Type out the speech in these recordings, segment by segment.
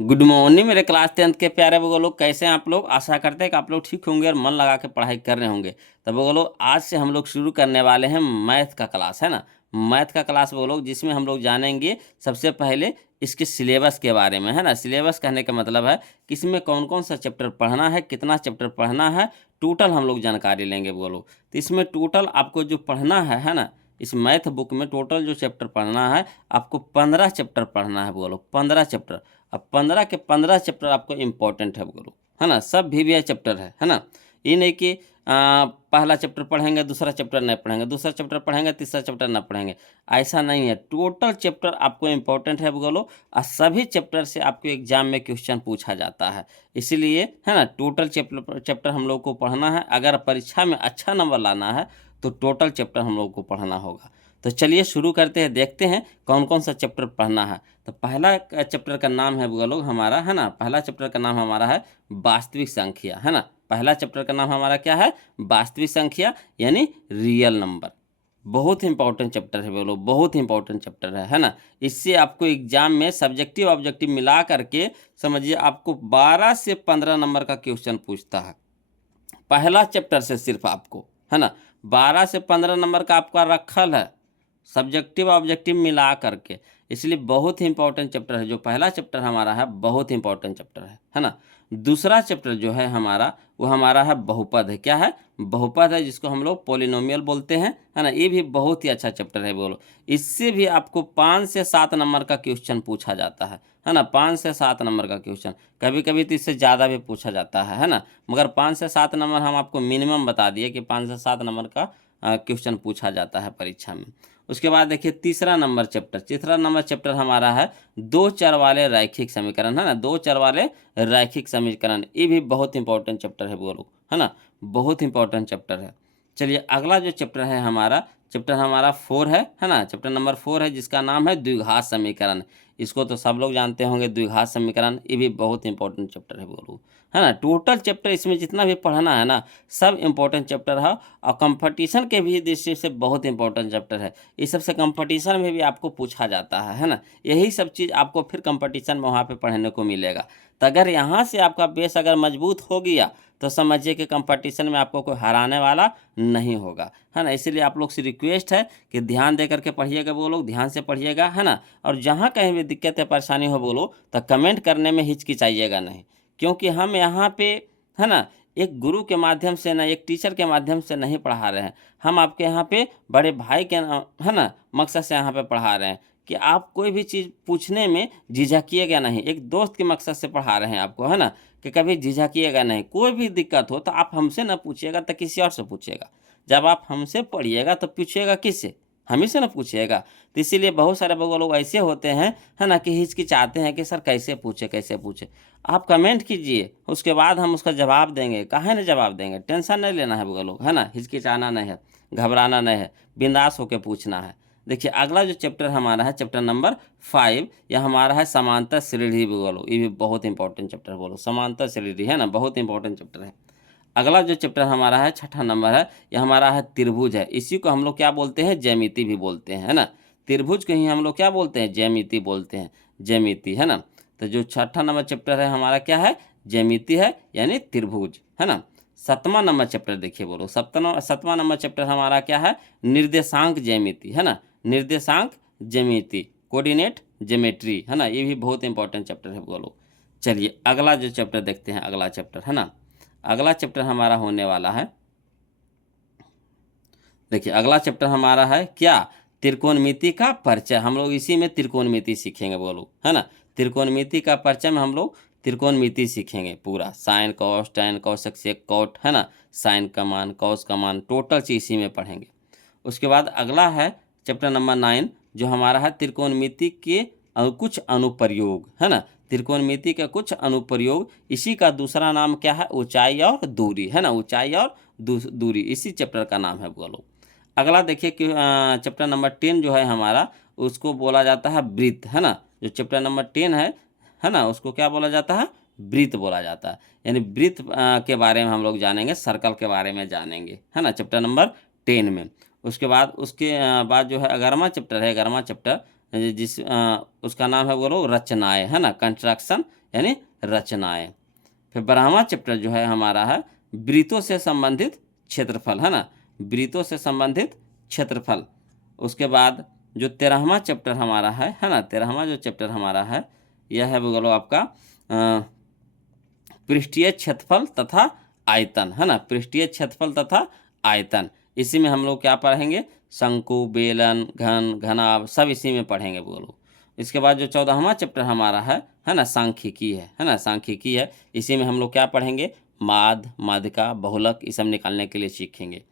Good morning मेरे class 10th के प्यारे वो लोग, कैसे हैं आप लोग। आशा करते हैं कि आप लोग ठीक होंगे और मन लगा के पढ़ाई कर रहे होंगे। तब वो लोग आज से हम लोग शुरू करने वाले हैं मैथ का क्लास, है ना। मैथ का क्लास वो लोग जिसमें हम लोग जानेंगे सबसे पहले इसके सिलेबस के बारे में, है ना। सिलेबस कहने का मतलब है कि इसमें कौन कौन सा चैप्टर पढ़ना है, कितना चैप्टर पढ़ना है, टोटल हम लोग जानकारी लेंगे वो लोग। तो इसमें टोटल आपको जो पढ़ना है ना, इस मैथ बुक में टोटल जो चैप्टर पढ़ना है आपको 15 चैप्टर पढ़ना है वो लोग, 15 चैप्टर। अब 15 के 15 चैप्टर आपको इम्पोर्टेंट है बोलो, है ना। सब VVI चैप्टर है ना। ये नहीं कि पहला चैप्टर पढ़ेंगे दूसरा चैप्टर नहीं पढ़ेंगे, दूसरा चैप्टर पढ़ेंगे तीसरा चैप्टर ना पढ़ेंगे, ऐसा नहीं है। टोटल चैप्टर आपको इम्पोर्टेंट है बोलो, और सभी चैप्टर से आपको एग्जाम में क्वेश्चन पूछा जाता है। इसीलिए है ना, टोटल चैप्टर चैप्टर हम लोग को पढ़ना है। अगर परीक्षा में अच्छा नंबर लाना है तो टोटल चैप्टर हम लोग को पढ़ना होगा। तो चलिए शुरू करते हैं, देखते हैं कौन कौन सा चैप्टर पढ़ना है। तो पहला चैप्टर का नाम है वो लोग हमारा, है ना। पहला चैप्टर का नाम हमारा है वास्तविक संख्या, है ना। पहला चैप्टर का नाम हमारा क्या है, वास्तविक संख्या यानी रियल नंबर। बहुत इंपॉर्टेंट चैप्टर है वो लोग, बहुत इंपॉर्टेंट चैप्टर है ना। इससे आपको एग्जाम में सब्जेक्टिव ऑब्जेक्टिव मिला करके समझिए आपको 12 से 15 नंबर का क्वेश्चन पूछता है पहला चैप्टर से सिर्फ आपको, है ना। 12 से 15 नंबर का आपका रखल है सब्जेक्टिव ऑब्जेक्टिव मिला करके। इसलिए बहुत ही इंपॉर्टेंट चैप्टर है। जो पहला चैप्टर हमारा है बहुत ही इंपॉर्टेंट चैप्टर है ना। दूसरा चैप्टर जो है हमारा वो हमारा है बहुपद है। क्या है, बहुपद है, जिसको हम लोग पोलिनोमियल बोलते हैं, है ना। ये भी बहुत ही अच्छा चैप्टर है बोलो। इससे भी आपको 5 से 7 नंबर का क्वेश्चन पूछा जाता है ना। 5 से 7 नंबर का क्वेश्चन, कभी कभी तो इससे ज़्यादा भी पूछा जाता है ना। मगर 5 से 7 नंबर हम आपको मिनिमम बता दिए कि 5 से 7 नंबर का क्वेश्चन पूछा जाता है परीक्षा में। उसके बाद देखिए तीसरा नंबर चैप्टर हमारा है दो चर वाले रैखिक समीकरण, है ना। दो चर वाले रैखिक समीकरण, ये भी बहुत इंपॉर्टेंट चैप्टर है बोलो, है ना। बहुत इंपॉर्टेंट चैप्टर है। चलिए अगला जो चैप्टर है हमारा, चैप्टर हमारा 4 है ना। चैप्टर नंबर 4 है जिसका नाम है द्विघात समीकरण। इसको तो सब लोग जानते होंगे, द्विघात समीकरण। ये भी बहुत इंपॉर्टेंट चैप्टर है बोलो, है ना। टोटल चैप्टर इसमें जितना भी पढ़ना है ना सब इंपॉर्टेंट चैप्टर है, और कंपटीशन के भी दृष्टि से बहुत इंपॉर्टेंट चैप्टर है। इस सबसे कंपटीशन में भी आपको पूछा जाता है ना। यही सब चीज़ आपको फिर कंपटीशन में वहाँ पे पढ़ने को मिलेगा। तो अगर यहाँ से आपका बेस अगर मजबूत हो गया तो समझिए कि कंपटीशन में आपको कोई हराने वाला नहीं होगा, है ना। इसीलिए आप लोग से रिक्वेस्ट है कि ध्यान दे करके पढ़िएगा वो लोग, ध्यान से पढ़िएगा, है ना। और जहाँ कहीं भी दिक्कत या परेशानी हो बोलो तो कमेंट करने में हिचकिचाइएगा नहीं, क्योंकि हम यहाँ पे, है ना, एक गुरु के माध्यम से ना, एक टीचर के माध्यम से नहीं पढ़ा रहे हैं। हम आपके यहाँ पे बड़े भाई के है ना मकसद से यहाँ पे पढ़ा रहे हैं कि आप कोई भी चीज़ पूछने में झिझकिएगा नहीं। एक दोस्त के मकसद से पढ़ा रहे हैं आपको, है ना, कि कभी झिझकिएगा नहीं। कोई भी दिक्कत हो तो आप हमसे ना पूछिएगा तो किसी और से पूछिएगा। जब आप हमसे पढ़िएगा तो पूछिएगा किससे, हम ही से ना पूछिएगा। तो इसीलिए बहुत सारे लोग ऐसे होते हैं, है ना, कि हिचकिचाते हैं कि सर कैसे पूछे कैसे पूछे। आप कमेंट कीजिए, उसके बाद हम उसका जवाब देंगे। काहे नहीं जवाब देंगे, टेंशन नहीं लेना है वो लोग, है ना। हिचकिचाना नहीं है, घबराना नहीं है, बिंदास होकर पूछना है। देखिए अगला जो चैप्टर हमारा है चैप्टर नंबर 5, यह हमारा है समांतर श्रेणी बोलो। ये भी बहुत इंपॉर्टेंट चैप्टर बोलो, समांतर श्रेणी, है ना, बहुत इंपॉर्टेंट चैप्टर है। अगला जो चैप्टर हमारा है छठा नंबर है, यह हमारा है त्रिभुज है। इसी को हम लोग क्या बोलते हैं, ज्यामिति भी बोलते हैं, है ना। त्रिभुज को ही हम लोग क्या बोलते हैं, ज्यामिति बोलते हैं, ज्यामिति, है ना। तो जो छठा नंबर चैप्टर है हमारा क्या है, ज्यामिति है, यानी त्रिभुज, है ना। सातवां नंबर चैप्टर देखिए बोलो, सातवां नंबर चैप्टर हमारा क्या है, निर्देशांक ज्यामिति, है ना। निर्देशांक ज्यामिति, कोऑर्डिनेट ज्योमेट्री, है ना। ये भी बहुत इंपॉर्टेंट चैप्टर है बोलो। चलिए अगला जो चैप्टर देखते हैं, अगला चैप्टर, है ना। अगला चैप्टर हमारा होने वाला है, देखिए अगला चैप्टर हमारा है क्या, त्रिकोणमिति का परिचय। हम लोग इसी में त्रिकोणमिति सीखेंगे बोलो, है ना। त्रिकोणमिति का परिचय में हम लोग त्रिकोणमिति सीखेंगे पूरा, sine cos tan cosec sec cot, है ना। साइन का मान कॉस का मान टोटल चीज इसी में पढ़ेंगे। उसके बाद अगला है चैप्टर नंबर 9, जो हमारा है त्रिकोणमिति के कुछ अनुप्रयोग, है ना। त्रिकोणमिति के कुछ अनुप्रयोग, इसी का दूसरा नाम क्या है, ऊंचाई और दूरी, है ना। ऊंचाई और दूरी इसी चैप्टर का नाम है बोलो। अगला देखिए कि चैप्टर नंबर 10 जो है हमारा, उसको बोला जाता है वृत्त, है ना। जो चैप्टर नंबर 10 है ना, उसको क्या बोला जाता है, वृत्त बोला जाता है। यानी वृत्त के बारे में हम लोग जानेंगे, सर्कल के बारे में जानेंगे, है ना, चैप्टर नंबर 10 में। उसके बाद जो है 11वां चैप्टर है, 11वां चैप्टर उसका नाम है बोलो रचनाएं, है ना, कंस्ट्रक्शन यानी रचनाएं। फिर 12वां चैप्टर जो है हमारा है वृत्तों से संबंधित क्षेत्रफल, है ना, वृत्तों से संबंधित क्षेत्रफल। उसके बाद जो 13वां चैप्टर हमारा है ना, 13वां जो चैप्टर हमारा है यह है बोलो आपका पृष्ठीय क्षेत्रफल तथा आयतन, है ना, पृष्ठीय क्षेत्रफल तथा आयतन। इसी में हम लोग क्या पढ़ेंगे, शंकु, बेलन, घन, घनाभ सब इसी में पढ़ेंगे बोलो। इसके बाद जो 14वां चैप्टर हमारा है ना, सांख्यिकी है ना, सांख्यिकी है। इसी में हम लोग क्या पढ़ेंगे, माद, माध्यिका, बहुलक ये सब निकालने के लिए सीखेंगे।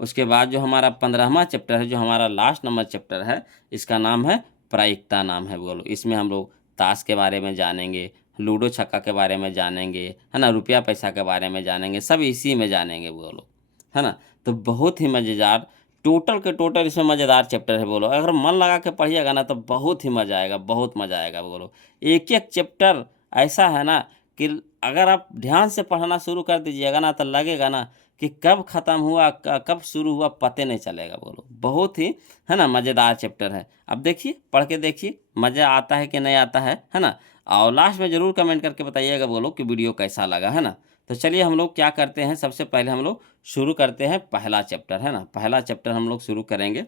उसके बाद जो हमारा 15वां चैप्टर है, जो हमारा लास्ट नंबर चैप्टर है, इसका नाम है प्रायिकता नाम है बोलो। इसमें हम लोग ताश के बारे में जानेंगे, लूडो छक्का के बारे में जानेंगे, है ना, रुपया पैसा के बारे में जानेंगे, सब इसी में जानेंगे बोलो, है ना। तो बहुत ही मज़ेदार, टोटल के टोटल इसमें मज़ेदार चैप्टर है बोलो। अगर मन लगा के पढ़िएगा ना तो बहुत ही मज़ा आएगा, बहुत मज़ा आएगा बोलो। एक एक चैप्टर ऐसा है ना कि अगर आप ध्यान से पढ़ना शुरू कर दीजिएगा ना तो लगेगा ना कि कब ख़त्म हुआ कब शुरू हुआ पता नहीं चलेगा बोलो। बहुत ही, है ना, मज़ेदार चैप्टर है। अब देखिए, पढ़ के देखिए मज़ा आता है कि नहीं आता है ना। और लास्ट में ज़रूर कमेंट करके बताइएगा बोलो कि वीडियो कैसा लगा, है ना। तो चलिए हम लोग क्या करते हैं, सबसे पहले हम लोग शुरू करते हैं पहला चैप्टर, है ना। पहला चैप्टर हम लोग शुरू करेंगे,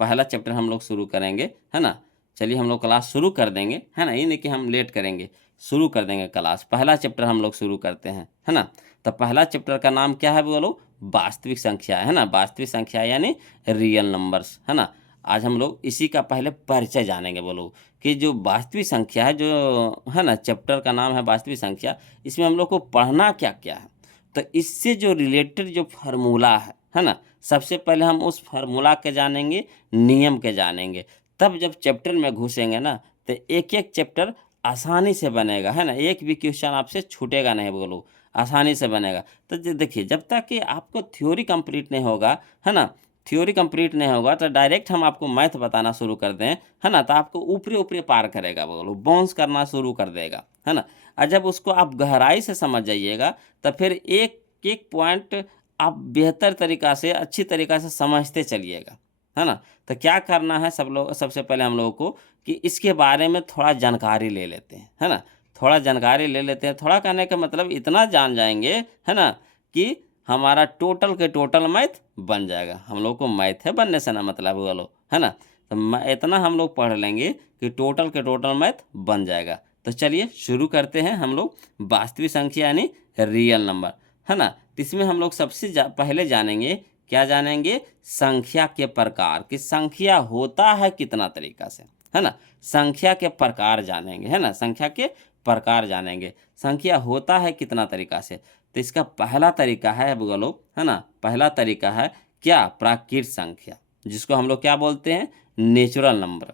पहला चैप्टर हम लोग शुरू करेंगे, है ना। चलिए हम लोग क्लास शुरू कर देंगे, है ना, ये नहीं कि हम लेट करेंगे, शुरू कर देंगे क्लास। पहला चैप्टर हम लोग शुरू करते हैं, है ना। तो पहला चैप्टर का नाम क्या है बोलो, वास्तविक संख्या, है ना, वास्तविक संख्या यानी रियल नंबर्स, है ना। आज हम लोग इसी का पहले परिचय जानेंगे बोलो कि जो वास्तविक संख्या है, जो है ना, चैप्टर का नाम है वास्तविक संख्या, इसमें हम लोग को पढ़ना क्या क्या है। तो इससे जो रिलेटेड जो फार्मूला है ना, सबसे पहले हम उस फार्मूला के जानेंगे, नियम के जानेंगे। तब जब चैप्टर में घुसेंगे ना तो एक एक चैप्टर आसानी से बनेगा, है ना, एक भी क्वेश्चन आपसे छूटेगा नहीं बोलो, आसानी से बनेगा। तो देखिए, जब तक कि आपको थ्योरी कंप्लीट नहीं होगा, है ना, थ्योरी कंप्लीट नहीं होगा तो डायरेक्ट हम आपको मैथ बताना शुरू कर दें, है ना, तो आपको ऊपरी ऊपरी पार करेगा बोलो, बाउंस करना शुरू कर देगा, है ना। और जब उसको आप गहराई से समझ जाइएगा तो फिर एक एक पॉइंट आप बेहतर तरीक़ा से, अच्छी तरीक़ा से समझते चलिएगा, है ना। तो क्या करना है, सबसे पहले हम लोगों को कि इसके बारे में थोड़ा जानकारी ले लेते हैं, है ना, थोड़ा जानकारी ले लेते हैं। थोड़ा कहने का मतलब इतना जान जाएंगे, है ना, कि हमारा टोटल के टोटल मैथ बन जाएगा। हम लोग को मैथ है बनने से ना मतलब बोलो, है ना। तो इतना हम लोग पढ़ लेंगे कि टोटल के टोटल मैथ बन जाएगा। तो चलिए शुरू करते हैं हम लोग वास्तविक संख्या यानी रियल नंबर, है ना। तो इसमें हम लोग सबसे पहले जानेंगे, क्या जानेंगे, संख्या के प्रकार, कि संख्या होता है कितना तरीका से, है ना, संख्या के प्रकार जानेंगे, है ना, संख्या के प्रकार जानेंगे, संख्या होता है कितना तरीका से। तो इसका पहला तरीका है बोलो, है ना, पहला तरीका है क्या, प्राकृत संख्या, जिसको हम लोग क्या बोलते हैं, नेचुरल नंबर।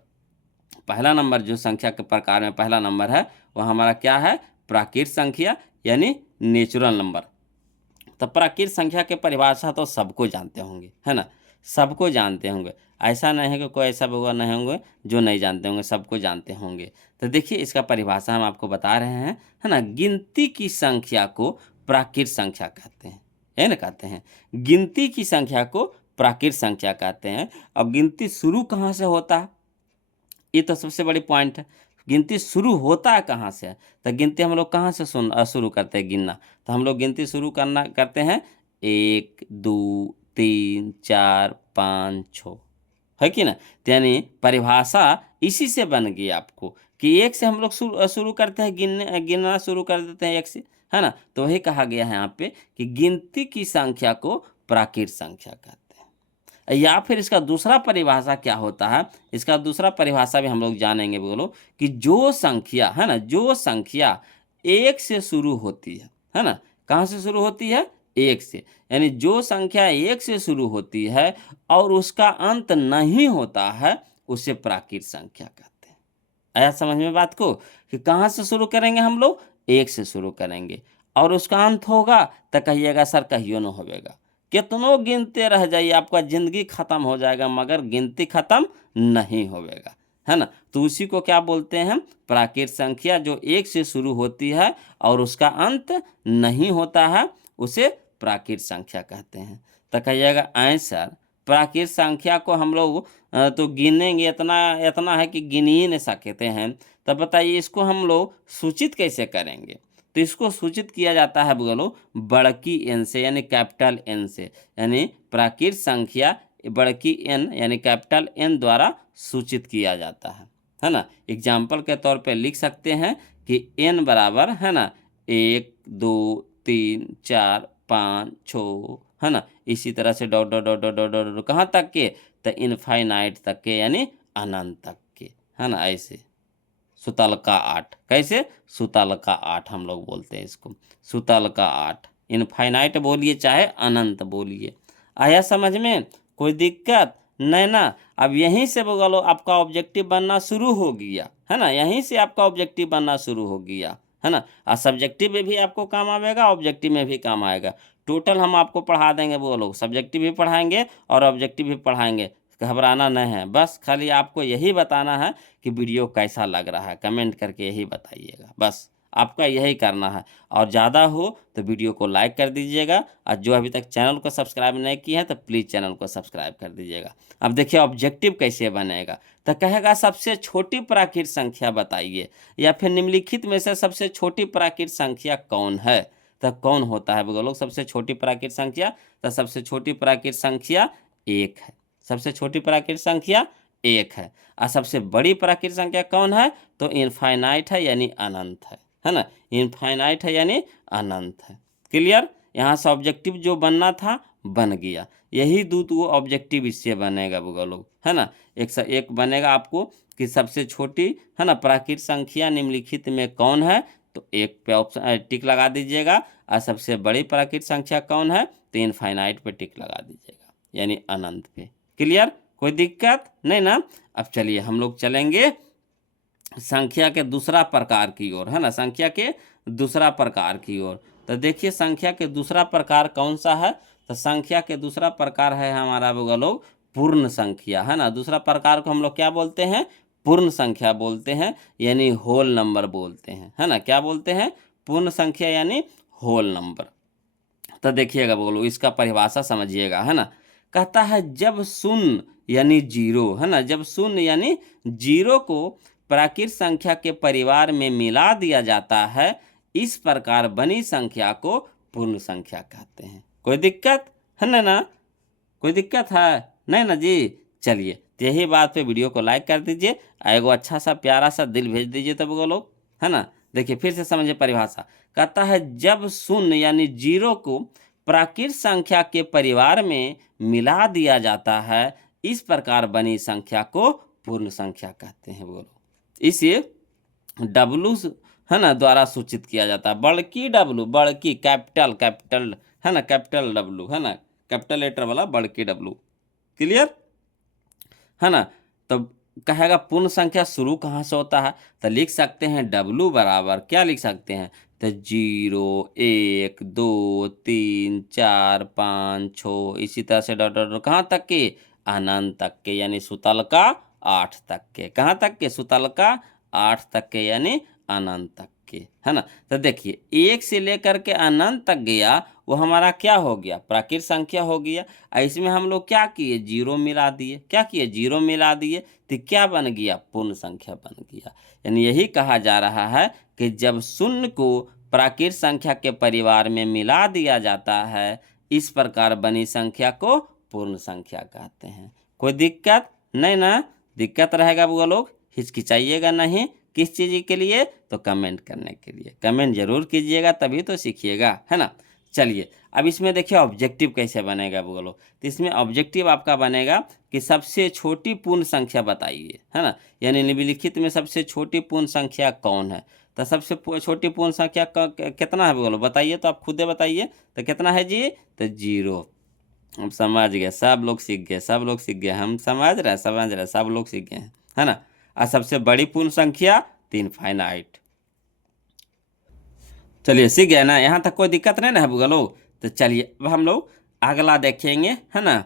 पहला नंबर जो संख्या के प्रकार में पहला नंबर है वह हमारा क्या है, प्राकृत संख्या यानी नेचुरल नंबर। तो प्राकृत संख्या के परिभाषा तो सबको जानते होंगे, है ना, सबको जानते होंगे। ऐसा नहीं है कि कोई ऐसा लोग नहीं होंगे जो नहीं जानते होंगे, सबको जानते होंगे। तो देखिए इसका परिभाषा हम आपको बता रहे हैं, है ना। गिनती की संख्या को प्राकृत संख्या कहते हैं, है ना, कहते हैं गिनती की संख्या को प्राकृत संख्या कहते हैं। अब गिनती शुरू कहाँ से होता है, ये तो सबसे बड़ी पॉइंट है। गिनती शुरू होता है कहाँ से, तो गिनती हम लोग कहाँ से शुरू करते हैं गिनना, तो हम लोग गिनती शुरू करते हैं 1 2 3 4 5 6, है कि ना। तो यानी परिभाषा इसी से बन गई आपको कि एक से हम लोग शुरू करते हैं, गिनना शुरू कर देते हैं एक से, है ना। तो वही कहा गया है यहाँ पे कि गिनती की संख्या को प्राकृत संख्या कहते हैं। या फिर इसका दूसरा परिभाषा क्या होता है, इसका दूसरा परिभाषा भी हम लोग जानेंगे बोलो कि जो संख्या, है ना, जो संख्या एक से शुरू होती है ना, कहाँ से शुरू होती है, एक से, यानी जो संख्या एक से शुरू होती है और उसका अंत नहीं होता है उसे प्राकृत संख्या कहते हैं। आया समझ में बात को, कि कहाँ से शुरू करेंगे हम लोग, एक से शुरू करेंगे और उसका अंत होगा तो कहिएगा सर कहियो न होगा, कितनों गिनते रह जाइए आपका ज़िंदगी ख़त्म हो जाएगा मगर गिनती ख़त्म नहीं होगा, है ना। तो उसी को क्या बोलते हैं, प्राकृत संख्या, जो एक से शुरू होती है और उसका अंत नहीं होता है उसे प्राकृत संख्या कहते हैं। तो कहिएगा आए सर प्राकृत संख्या को हम लोग तो गिनेंगे, इतना इतना है कि गिन ही नहीं सकते हैं। तब बताइए इसको हम लोग सूचित कैसे करेंगे? तो इसको सूचित किया जाता है बोलो बड़की एन से, यानी कैपिटल एन से, यानी प्राकृत संख्या बड़की एन यानी कैपिटल एन द्वारा सूचित किया जाता है ना। एग्जाम्पल के तौर पे लिख सकते हैं कि एन बराबर है ना 1 2 3 4 5 6 है ना, इसी तरह से dot dot dot dot dot dot कहाँ तक के, तो इनफाइनाइट तक के, यानी अनंत तक के, है ना। ऐसे सुतल का 8, कैसे सुतल का 8 हम लोग बोलते हैं इसको, सुतल का 8, इनफाइनाइट बोलिए चाहे अनंत बोलिए। आया समझ में? कोई दिक्कत नहीं ना। अब यहीं से बोलो आपका ऑब्जेक्टिव बनना शुरू हो गया, है ना, यहीं से आपका ऑब्जेक्टिव बनना शुरू हो गया, है ना। और सब्जेक्टिव में भी आपको काम आएगा, ऑब्जेक्टिव में भी काम आएगा। टोटल हम आपको पढ़ा देंगे, वो लोग सब्जेक्टिव भी पढ़ाएंगे और ऑब्जेक्टिव भी पढ़ाएंगे, घबराना नहीं है। बस खाली आपको यही बताना है कि वीडियो कैसा लग रहा है, कमेंट करके यही बताइएगा, बस आपका यही करना है। और ज़्यादा हो तो वीडियो को लाइक कर दीजिएगा, और जो अभी तक चैनल को सब्सक्राइब नहीं किया है तो प्लीज़ चैनल को सब्सक्राइब कर दीजिएगा। अब देखिए ऑब्जेक्टिव कैसे बनेगा, तो कहेगा सबसे छोटी प्राकृत संख्या बताइए, या फिर निम्नलिखित में से सबसे छोटी प्राकृत संख्या कौन है। तो कौन होता है बोलो सबसे छोटी प्राकृत संख्या, तो सबसे छोटी प्राकृत संख्या 1 है, सबसे छोटी प्राकृत संख्या 1 है। और सबसे बड़ी प्राकृत संख्या कौन है, तो इनफाइनाइट है यानी अनंत है ना, इनफाइनाइट है यानी अनंत है। क्लियर? यहाँ से ऑब्जेक्टिव जो बनना था बन गया, यही वो ऑब्जेक्टिव इससे बनेगा लोग, है ना। एक बनेगा आपको कि सबसे छोटी है ना प्राकृत संख्या निम्नलिखित में कौन है, तो एक पे ऑप्शन टिक लगा दीजिएगा, और सबसे बड़ी प्राकृत संख्या कौन है, तो इनफाइनाइट पे टिक लगा दीजिएगा, यानी अनंत पे। क्लियर? कोई दिक्कत नहीं ना। अब चलिए हम लोग चलेंगे संख्या के दूसरा प्रकार की ओर, है ना, संख्या के दूसरा प्रकार की ओर। तो देखिए संख्या के दूसरा प्रकार कौन सा है, तो संख्या के दूसरा प्रकार है हमारा लोग पूर्ण संख्या, है ना। दूसरा प्रकार को हम लोग क्या बोलते हैं, पूर्ण संख्या बोलते हैं, यानी होल नंबर बोलते हैं, है ना। क्या बोलते हैं, पूर्ण संख्या यानी होल नंबर। तो देखिएगा बोलो इसका परिभाषा समझिएगा, है ना। कहता है जब शून्य यानी जीरो, है ना, जब शून्य यानी जीरो को प्राकृत संख्या के परिवार में मिला दिया जाता है, इस प्रकार बनी संख्या को पूर्ण संख्या कहते हैं। कोई दिक्कत है ना, कोई दिक्कत है नहीं ना जी। चलिए तो यही बात पे वीडियो को लाइक कर दीजिए, एगो अच्छा सा प्यारा सा दिल भेज दीजिए तब वो लोग, है ना। देखिए फिर से समझिए परिभाषा, कहता है जब शून्य यानी जीरो को प्राकृत संख्या के परिवार में मिला दिया जाता है, इस प्रकार बनी संख्या को पूर्ण संख्या कहते हैं। बोलो इसे डब्लू है ना द्वारा सूचित किया जाता है, बड़की डब्लू, बड़की कैपिटल कैपिटल है ना, कैपिटल डब्लू है ना, कैपिटल लेटर वाला बड़की डब्लू। क्लियर है ना। तो कहेगा पूर्ण संख्या शुरू कहाँ से होता है, तो लिख सकते हैं डब्लू बराबर क्या लिख सकते हैं, तो 0 1 2 3 4 5 6 इसी तरह से डॉट डॉट कहाँ तक के, अनंत तक के, यानी सुतल का 8 तक के, कहाँ तक के, सुतल का 8 तक के, यानी अनंत तक के, है ना। तो देखिए 1 से लेकर के अनंत तक गया, वो हमारा क्या हो गया, प्राकृत संख्या हो गया। इसमें हम लोग क्या किए, जीरो मिला दिए, क्या किए, जीरो मिला दिए, तो क्या बन गया, पूर्ण संख्या बन गया। यानी यही कहा जा रहा है कि जब शून्य को प्राकृत संख्या के परिवार में मिला दिया जाता है, इस प्रकार बनी संख्या को पूर्ण संख्या कहते हैं। कोई दिक्कत नहीं ना, दिक्कत रहेगा वो लोग हिचकिचाइएगा नहीं, किस चीज़ के लिए, तो कमेंट करने के लिए, कमेंट जरूर कीजिएगा तभी तो सीखिएगा, है ना। चलिए अब इसमें देखिए ऑब्जेक्टिव कैसे बनेगा बोलो, तो इसमें ऑब्जेक्टिव आपका बनेगा कि सबसे छोटी पूर्ण संख्या बताइए, है ना, यानी निम्नलिखित में सबसे छोटी पूर्ण संख्या कौन है। तो सबसे छोटी पूर्ण संख्या कितना है बोलो बताइए, तो आप खुदे बताइए, तो कितना है जी, तो 0। हम समझ गए, सब लोग सीख गए, सब लोग सीख गए, हम समझ रहे सब लोग सीख गए हैं, है ना। और सबसे बड़ी पूर्ण संख्या 3 फाइनाइट। चलिए सीख गए ना, यहाँ तक कोई दिक्कत नहीं ना है लोग। तो चलिए अब हम लोग अगला देखेंगे, है ना,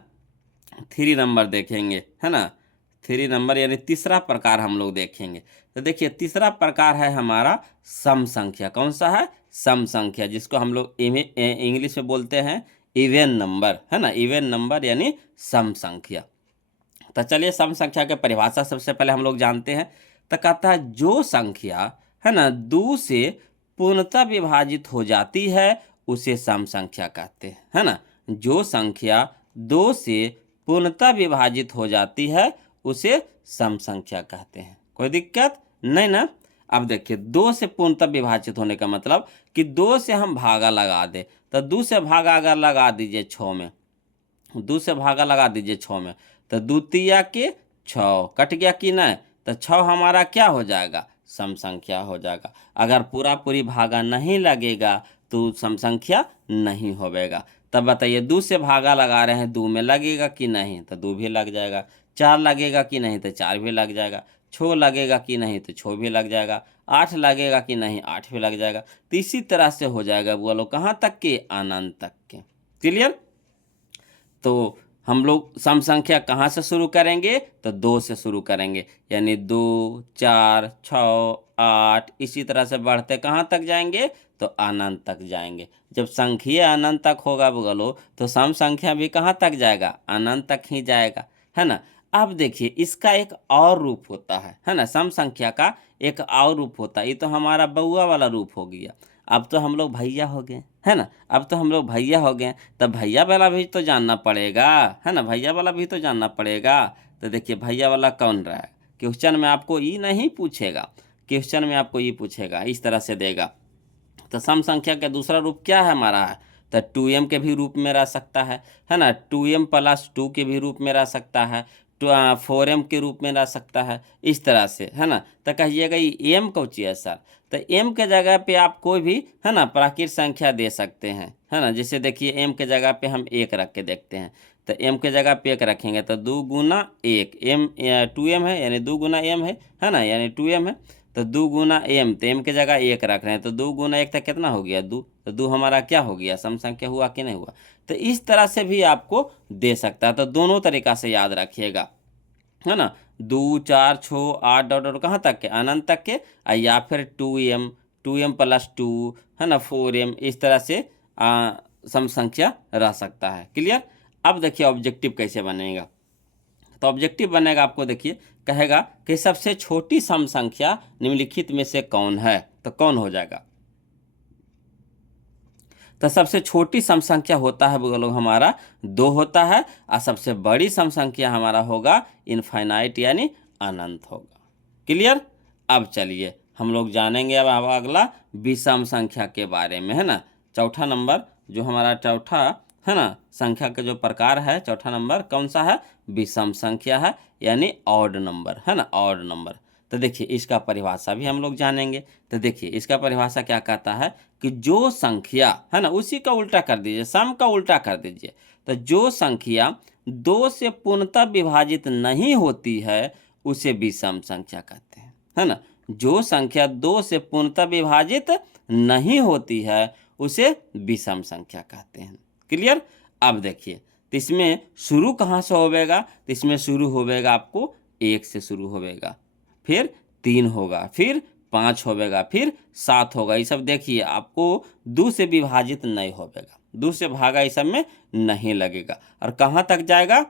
3 नंबर देखेंगे, है ना, 3 नंबर यानी तीसरा प्रकार हम लोग देखेंगे। तो देखिए तीसरा प्रकार है हमारा सम संख्या। कौन सा है, सम संख्या, जिसको हम लोग इंग्लिश में बोलते हैं इवन नंबर, है ना, इवन नंबर यानी सम संख्या। तो चलिए सम संख्या की परिभाषा सबसे पहले हम लोग जानते हैं। तो कहता है जो संख्या, है ना, 2 से पूर्णतः विभाजित हो जाती है उसे सम संख्या कहते हैं, है ना। जो संख्या 2 से पूर्णतः विभाजित हो जाती है उसे सम संख्या कहते हैं। कोई दिक्कत नहीं ना। अब देखिए 2 से पूर्णतः विभाजित होने का मतलब कि 2 से हम भागा लगा दें। तो 2 से भागा अगर लगा दीजिए 6 में, 2 से भागा लगा दीजिए 6 में, तो 2 तिया के 6 कट गया कि नहीं। तो 6 हमारा क्या हो जाएगा, सम संख्या हो जाएगा। अगर पूरा पूरी भागा नहीं लगेगा तो सम संख्या नहीं होवेगा। तब बताइए 2 से भागा लगा रहे हैं, 2 में लगेगा कि नहीं, तो 2 भी लग जाएगा। 4 लगेगा कि नहीं, तो 4 भी लग जाएगा। 6 लगेगा कि नहीं, तो 6 भी लग जाएगा। 8 लगेगा कि नहीं, 8 भी लग जाएगा। तो इसी तरह से हो जाएगा बोलो कहाँ तक के, अनंत तक के। क्लियर। तो हम लोग सम संख्या कहाँ से शुरू करेंगे, तो 2 से शुरू करेंगे, यानी 2, 4, 6, 8 इसी तरह से बढ़ते कहाँ तक जाएंगे, तो अनंत तक जाएंगे। जब संख्या अनंत तक होगा बोलो तो सम संख्या भी कहाँ तक जाएगा, अनंत तक ही जाएगा, है ना। अब देखिए इसका एक और रूप होता है ना, सम संख्या का एक और रूप होता है। ये तो हमारा बउआ वाला रूप हो गया। अब तो हम लोग भैया हो गए, है ना। अब तो हम लोग भैया हो गए, तब भैया वाला भी तो जानना पड़ेगा, है ना, भैया वाला भी तो जानना पड़ेगा। तो देखिए भैया वाला कौन रहा है, क्वेश्चन में आपको ये नहीं पूछेगा, क्वेश्चन में आपको ये पूछेगा, इस तरह से देगा। तो सम संख्या का दूसरा रूप क्या है हमारा, है तो 2m के भी रूप में रह सकता है ना, 2m + 2 के भी रूप में रह सकता है, 4m के रूप में रह सकता है, इस तरह से, है ना। तो कहिएगा ये m कौन चीज़ है सर, तो m के जगह पे आप कोई भी, है ना, प्राकृत संख्या दे सकते हैं, है ना। जैसे देखिए m के जगह पे हम 1 रख के देखते हैं। तो m के जगह पे 1 रखेंगे तो 2 × 1 m 2m है, यानी 2 × m है ना, यानी 2m है। तो 2 × m, तो m के जगह 1 रख रहे हैं, तो 2 × 1 तक कितना हो गया, 2। तो 2 हमारा क्या हो गया, सम संख्या हुआ कि नहीं हुआ। तो इस तरह से भी आपको दे सकता है। तो दोनों तरीका से याद रखिएगा, है ना। 2, 4, 6, 8 डॉट डॉट कहाँ तक के, अनंत तक के, या फिर 2m, 2m + 2, है ना, 4m, इस तरह से सम संख्या रह सकता है। क्लियर। अब देखिए ऑब्जेक्टिव कैसे बनेगा। तो ऑब्जेक्टिव बनेगा आपको, देखिए कहेगा कि सबसे छोटी सम संख्या निम्नलिखित में से कौन है, तो कौन हो जाएगा। तो सबसे छोटी सम संख्या होता है वो लोग हमारा 2 होता है, और सबसे बड़ी सम संख्या हमारा होगा इनफाइनाइट यानी अनंत होगा। क्लियर। अब चलिए हम लोग जानेंगे अब अगला विषम संख्या के बारे में, है ना। चौथा नंबर जो हमारा चौथा, है ना, संख्या का जो प्रकार है, चौथा नंबर कौन सा है, विषम संख्या है, यानी ऑड नंबर, है ना, ऑड नंबर। तो देखिए इसका परिभाषा भी हम लोग जानेंगे। तो देखिए इसका परिभाषा क्या कहता है कि जो संख्या, है ना, उसी का उल्टा कर दीजिए, सम का उल्टा कर दीजिए। तो जो संख्या 2 से पूर्णतः विभाजित नहीं होती है उसे विषम संख्या कहते हैं, है ना। जो संख्या 2 से पूर्णतः विभाजित नहीं होती है उसे विषम संख्या कहते हैं। क्लियर। अब देखिए तो इसमें शुरू कहाँ से होवेगा, तो इसमें शुरू होवेगा आपको 1 से शुरू होवेगा, फिर 3 होगा, फिर 5 होवेगा, फिर 7 होगा। ये सब देखिए आपको 2 से विभाजित नहीं होवेगा, 2 से भागा इस सब में नहीं लगेगा, और कहाँ तक जाएगा,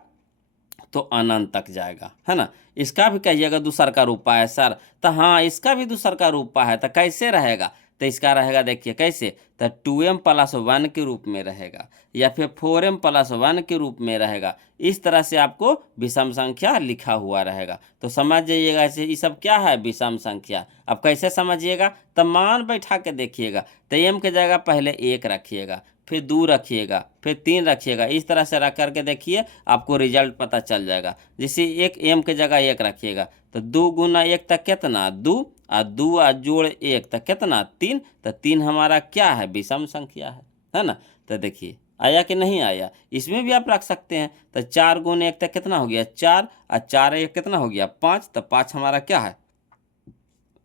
तो अनंत तक जाएगा, है ना। इसका भी कहिएगा दूसर का रूपा है सर, तो हाँ इसका भी दूसर का रूपा है। तो कैसे रहेगा, तो इसका रहेगा देखिए कैसे, तो 2m + 1 के रूप में रहेगा, या फिर 4m + 1 के रूप में रहेगा। इस तरह से आपको विषम संख्या लिखा हुआ रहेगा। तो समझ जाइएगा ऐसे ये सब क्या है, विषम संख्या। अब कैसे समझिएगा, तो मान बैठा के देखिएगा। तो m के जगह पहले 1 रखिएगा, फिर 2 रखिएगा, फिर 3 रखिएगा, इस तरह से रख करके देखिए आपको रिजल्ट पता चल जाएगा। जैसे एक m के जगह 1 रखिएगा, तो 2 × 1 तक कितना, 2, और 2 और जोड़ 1 तक कितना, 3। तो 3 हमारा क्या है, विषम संख्या है ना। तो देखिए आया कि नहीं आया, इसमें भी आप रख सकते हैं। तो 4 × 1 तक कितना हो गया, 4, और 4 1 कितना हो गया, 5। तो 5 हमारा क्या है,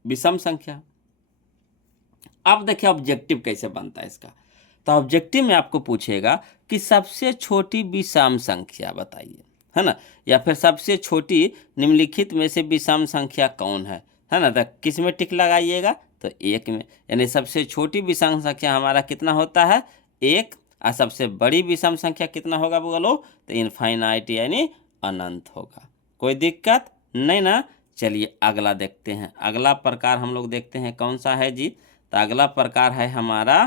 विषम संख्या। अब देखिए ऑब्जेक्टिव कैसे बनता है इसका। तो ऑब्जेक्टिव में आपको पूछेगा कि सबसे छोटी विषम संख्या बताइए, है ना, या फिर सबसे छोटी निम्नलिखित में से विषम संख्या कौन है ना। तो किस में टिक लगाइएगा, तो 1 में, यानी सबसे छोटी विषम संख्या हमारा कितना होता है, 1। और सबसे बड़ी विषम संख्या कितना होगा बोलो, तो इनफाइनाइट यानी अनंत होगा। कोई दिक्कत नहीं ना। चलिए अगला देखते हैं। अगला प्रकार हम लोग देखते हैं कौन सा है जी, तो अगला प्रकार है हमारा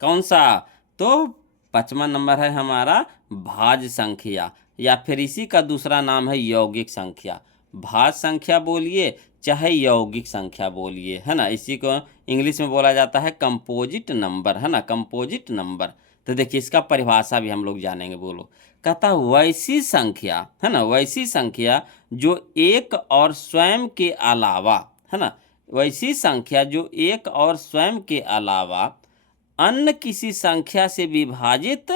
कौन सा, तो 5वां नंबर है हमारा भाज्य संख्या, या फिर इसी का दूसरा नाम है यौगिक संख्या। भाज्य संख्या बोलिए चाहे यौगिक संख्या बोलिए, है ना, इसी को इंग्लिश में बोला जाता है कंपोजिट नंबर, है ना, कंपोजिट नंबर। तो देखिए इसका परिभाषा भी हम लोग जानेंगे। बोलो, कहता वैसी संख्या, है ना, वैसी संख्या जो एक और स्वयं के अलावा, है ना, वैसी संख्या जो एक और स्वयं के अलावा अन्य किसी संख्या से विभाजित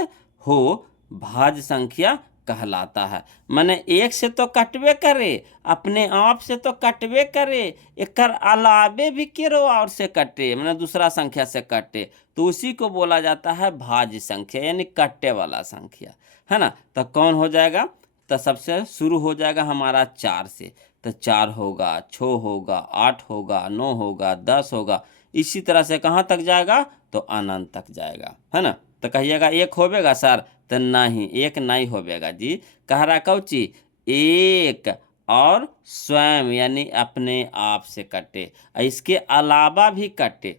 हो, भाज्य संख्या कहलाता है। माने एक से तो कटवे करे, अपने आप से तो कटवे करे, एकर अलावे भी केरो और से कटे, माने दूसरा संख्या से कटे, तो उसी को बोला जाता है भाज्य संख्या, यानी कटने वाला संख्या, है ना। तो कौन हो जाएगा, तो सबसे शुरू हो जाएगा हमारा 4 से, तो 4 होगा, 6 होगा, 8 होगा, 9 होगा, 10 होगा, इसी तरह से कहाँ तक जाएगा, तो अनंत तक जाएगा, है ना। तो कहिएगा एक होवेगा सर, तो नहीं, एक नहीं होवेगा जी। कह रहा कौची, एक और स्वयं यानी अपने आप से कटे, इसके अलावा भी कटे।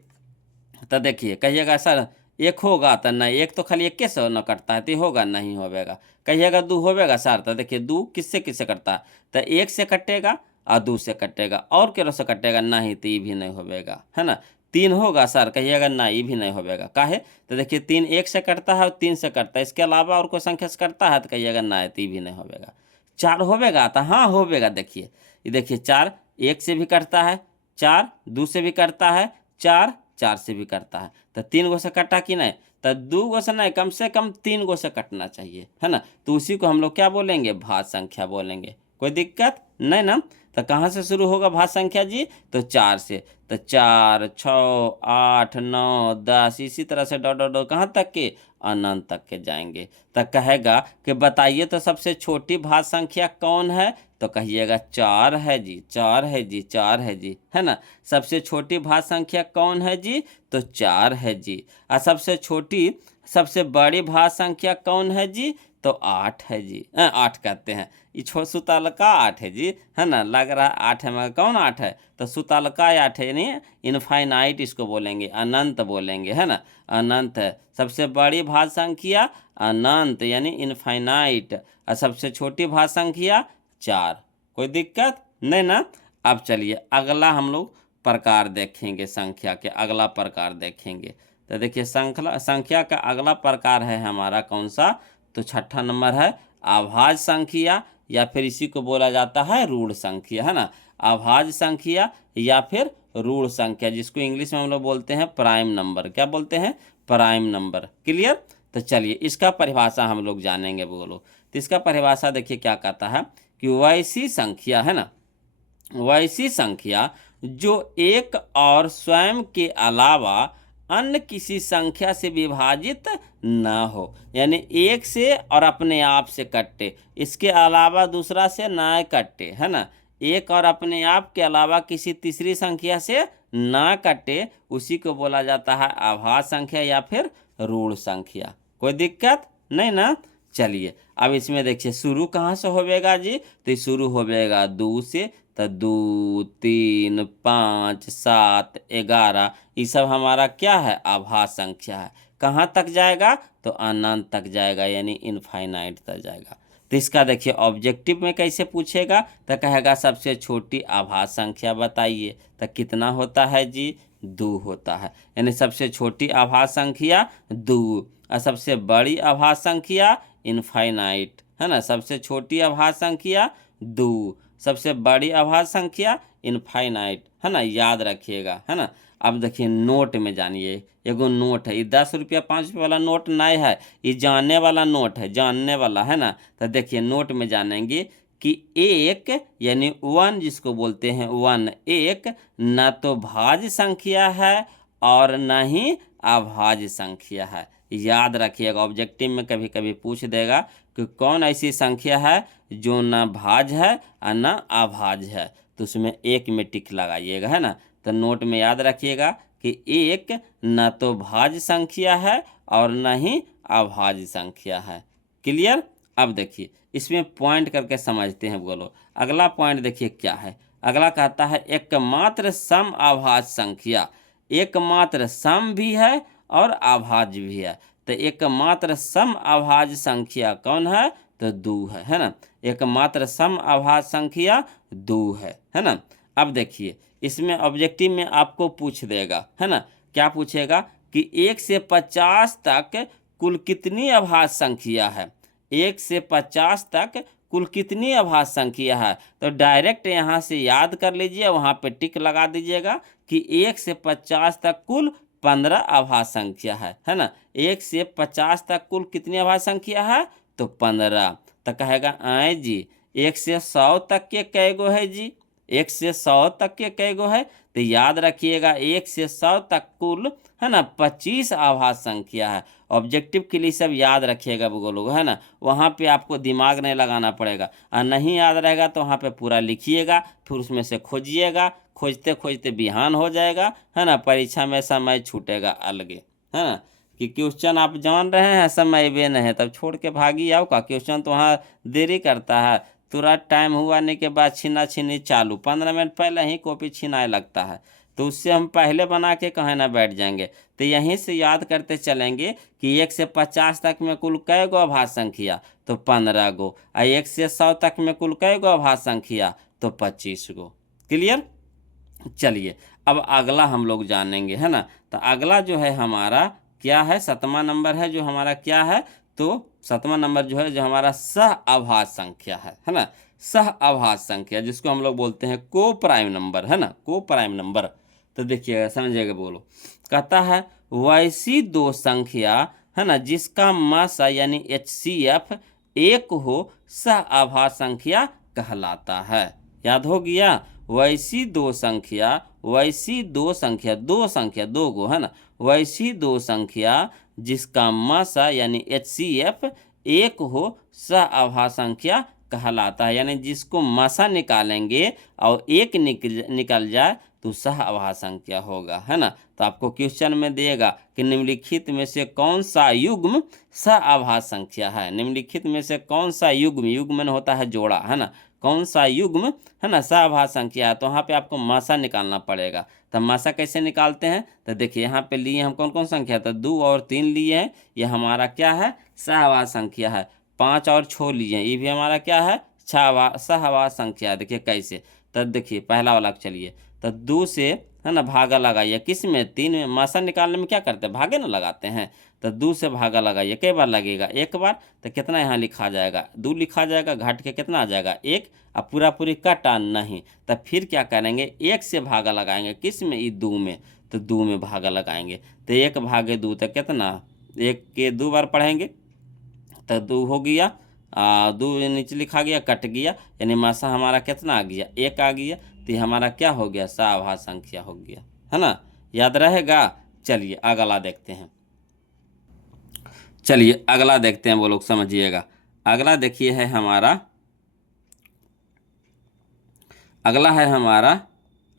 तो देखिए कहिएगा सर एक होगा, तो नहीं, एक तो खाली एक से न कटता है, तो होगा नहीं होवेगा। कहिएगा 2 होवेगा सर, तो देखिए 2 किससे किससे कटता है, तो 1 से कटेगा और 2 से कटेगा, और केरो से कटेगा, नहीं, तो ये भी नहीं होवेगा, है ना। 3 होगा सर, कहिएगा ना, ये भी नहीं होवेगा, काहे, तो देखिए 3 1 से कटता है और 3 से कटता है, इसके अलावा और कोई संख्या से कटता है, तो कहिएगा ना, तो ये भी नहीं होवेगा। 4 होवेगा, तो हाँ होवेगा। देखिए ये देखिए 4 1 से भी कटता है, 4 2 से भी कटता है, 4 4 से भी कटता है, तो 3 गो से कटा कि नहीं, तो 2 गो से नहीं, कम से कम 3 गो से कटना चाहिए, है ना। तो उसी को हम लोग क्या बोलेंगे, भाज्य संख्या बोलेंगे। कोई दिक्कत नहीं ना। तो कहाँ से शुरू होगा भाज्य संख्या जी, तो 4 से, तो 4 6 8 9 10, इसी तरह से डॉट डॉट डॉट कहाँ तक के, अनंत तक के जाएंगे। तो कहेगा कि बताइए तो सबसे छोटी भाज्य संख्या कौन है, तो कहिएगा 4 है जी, 4 है जी, 4 है जी, है ना। सबसे छोटी भाज्य संख्या कौन है जी, तो 4 है जी। और सबसे बड़ी भाज्य संख्या कौन है जी, तो 8 है जी। 8 कहते हैं, ये सुतलका 8 है जी, है ना, लग रहा है 8 है मगर कौन 8 है, तो सुतलका 8 है, यानी इनफाइनाइट इसको बोलेंगे, अनंत बोलेंगे, है ना, अनंत है। सबसे बड़ी भाज्य संख्या अनंत यानी इनफाइनाइट, और सबसे छोटी भाज्य संख्या 4। कोई दिक्कत नहीं ना। अब चलिए अगला हम लोग प्रकार देखेंगे, संख्या के अगला प्रकार देखेंगे। तो देखिए संख्या का अगला प्रकार है हमारा कौन सा, तो 6ठा नंबर है अभाज्य संख्या, या फिर इसी को बोला जाता है ऋण संख्या, है ना। अभाज्य संख्या या फिर ऋण संख्या, जिसको इंग्लिश में हम लोग बोलते हैं प्राइम नंबर। क्या बोलते हैं, प्राइम नंबर। क्लियर। तो चलिए इसका परिभाषा हम लोग जानेंगे। बोलो, तो इसका परिभाषा देखिए क्या कहता है कि वैसी संख्या, है ना, वैसी संख्या जो एक और स्वयं के अलावा अन्य किसी संख्या से विभाजित ना हो, यानी एक से और अपने आप से कटे, इसके अलावा दूसरा से ना कटे, है ना, एक और अपने आप के अलावा किसी तीसरी संख्या से ना कटे, उसी को बोला जाता है अभाज्य संख्या या फिर ऋण संख्या। कोई दिक्कत नहीं ना। चलिए अब इसमें देखिए शुरू कहाँ से होवेगा जी, तो शुरू होवेगा 2 से, तो 2 3 5 7 11, ये सब हमारा क्या है, अभाज्य संख्या है। कहाँ तक जाएगा, तो अनंत तक जाएगा, यानी इनफाइनाइट तक जाएगा। तो इसका देखिए ऑब्जेक्टिव में कैसे पूछेगा, तो कहेगा सबसे छोटी अभाज्य संख्या बताइए, तो कितना होता है जी, 2 होता है, यानी सबसे छोटी अभाज्य संख्या 2, और सबसे बड़ी अभाज्य संख्या इनफाइनाइट, है ना, सबसे छोटी अभाज्य संख्या 2, सबसे बड़ी अभाज्य संख्या इनफाइनाइट, है ना, याद रखिएगा, है ना। अब देखिए नोट में जानिए, एगो नोट है, ये 10 रुपया 5 रुपया वाला नोट नहीं है, ये जानने वाला नोट है, जानने वाला, है ना। तो देखिए नोट में जानेंगे कि एक यानी 1 जिसको बोलते हैं 1, एक न तो भाज्य संख्या है और न ही अभाज्य संख्या है। याद रखिएगा, ऑब्जेक्टिव में कभी कभी पूछ देगा कि कौन ऐसी संख्या है जो न भाज्य है और न अभाज्य है, तो उसमें एक में टिक लगाइएगा, है ना। तो नोट में याद रखिएगा कि एक न तो भाज्य संख्या है और न ही अभाज्य संख्या है। क्लियर। अब देखिए इसमें पॉइंट करके समझते हैं। बोलो अगला पॉइंट देखिए क्या है। अगला कहता है एकमात्र सम अभाज्य संख्या। एकमात्र सम भी है और अभाज्य भी है। तो एकमात्र सम अभाज्य संख्या कौन है? तो 2 है ना। एकमात्र सम अभाज्य संख्या 2 है ना। अब देखिए इसमें ऑब्जेक्टिव में आपको पूछ देगा, है ना। क्या पूछेगा कि 1 से 50 तक कुल कितनी अभाज्य संख्या है। 1 से 50 तक कुल कितनी अभाज्य संख्या है। तो डायरेक्ट यहाँ से याद कर लीजिए, वहाँ पे टिक लगा दीजिएगा कि 1 से 50 तक कुल 15 अभाज्य संख्या है ना। 1 से 50 तक कुल कितनी अभाज्य संख्या है? तो 15। तो कहेगा आए जी 1 से 100 तक के कै गो है जी? 1 से 100 तक के कै गो है? तो याद रखिएगा 1 से 100 तक कुल है ना 25 अभाज्य संख्या है। ऑब्जेक्टिव के लिए सब याद रखिएगा वो लोग, है ना। वहाँ पे आपको दिमाग नहीं लगाना पड़ेगा, और नहीं याद रहेगा तो वहाँ पे पूरा लिखिएगा, फिर उसमें से खोजिएगा। खोजते खोजते बिहान हो जाएगा, है ना। परीक्षा में समय छूटेगा अलगे, है ना। कि क्वेश्चन आप जान रहे हैं समय वे नहीं, तब छोड़ के भागी आओ का। क्वेश्चन तो वहाँ देरी करता है, तुरंत टाइम हुआने के बाद छीना छीनी चालू, 15 मिनट पहले ही कॉपी छीनाए लगता है। तो उससे हम पहले बना के कहीं ना बैठ जाएंगे। तो यहीं से याद करते चलेंगे कि 1 से 50 तक में कुल कै गो अभाज्य संख्या? तो 15 गो। और 1 से 100 तक में कुल कै गो अभाज्य संख्या? तो 25 गो। क्लियर। चलिए अब अगला हम लोग जानेंगे, है ना। तो अगला जो है हमारा क्या है? 7वां नंबर है जो हमारा क्या है? तो 7वां नंबर जो है जो हमारा सह अभाज्य संख्या है ना। सह अभाज्य संख्या जिसको हम लोग बोलते हैं को प्राइम नंबर, है ना। को प्राइम नंबर। तो देखिएगा समझिएगा। बोलो कहता है वैसी दो संख्या, है ना, जिसका मासा यानी HCF 1 हो सह अभाज्य संख्या कहलाता है। याद हो गया। वैसी दो संख्या, वैसी दो संख्या, दो गो, है ना। वैसी दो संख्या जिसका मासा यानी HCF 1 हो सह अभाज्य संख्या कहलाता है। यानी जिसको मासा निकालेंगे और 1 निकल जाए तो सह अभाज्य संख्या होगा, है ना। तो आपको क्वेश्चन में देगा कि निम्नलिखित में से कौन सा युग्म सह अभाज्य संख्या है। निम्नलिखित में से कौन सा युग्म, युग्म होता है जोड़ा, है ना, कौन सा युग्म, है ना, सह अभाज्य संख्या है। तो वहाँ पे आपको मासा निकालना पड़ेगा। तो मासा कैसे निकालते हैं? तो देखिए यहाँ पे लिए हम कौन कौन संख्या? तो 2 और 3 लिए हैं, ये हमारा क्या है? सह अभाज्य संख्या है। 5 और 6 लिए हैं, ये भी हमारा क्या है? सह अभाज्य संख्या है। देखिए कैसे। तो देखिए पहला वाला चलिए, तो 2 से, है ना, भागा लगाइए। किस में? 3 में। मासा निकालने में क्या करते हैं? भागे ना लगाते हैं। तो 2 से भागा लगाइए। कई बार लगेगा? एक बार। तो कितना यहाँ लिखा जाएगा? 2 लिखा जाएगा, घट के कितना आ जाएगा? 1। अब पूरा पूरी कटा नहीं। तो फिर क्या करेंगे? 1 से भागा लगाएंगे। किस में? 2 में। तो 2 में भागा लगाएंगे। तो 1 भागे 2 तो कितना? 1 के 2 बार पढ़ेंगे तो 2 हो गया। 2 नीचे लिखा गया, कट गया, यानी मासा हमारा कितना आ गया? 1 आ गया। तो ये हमारा क्या हो गया? सह अभाज्य संख्या हो गया, है ना। याद रहेगा। चलिए अगला देखते हैं। चलिए अगला देखते हैं, वो लोग समझिएगा। अगला देखिए है हमारा, अगला है हमारा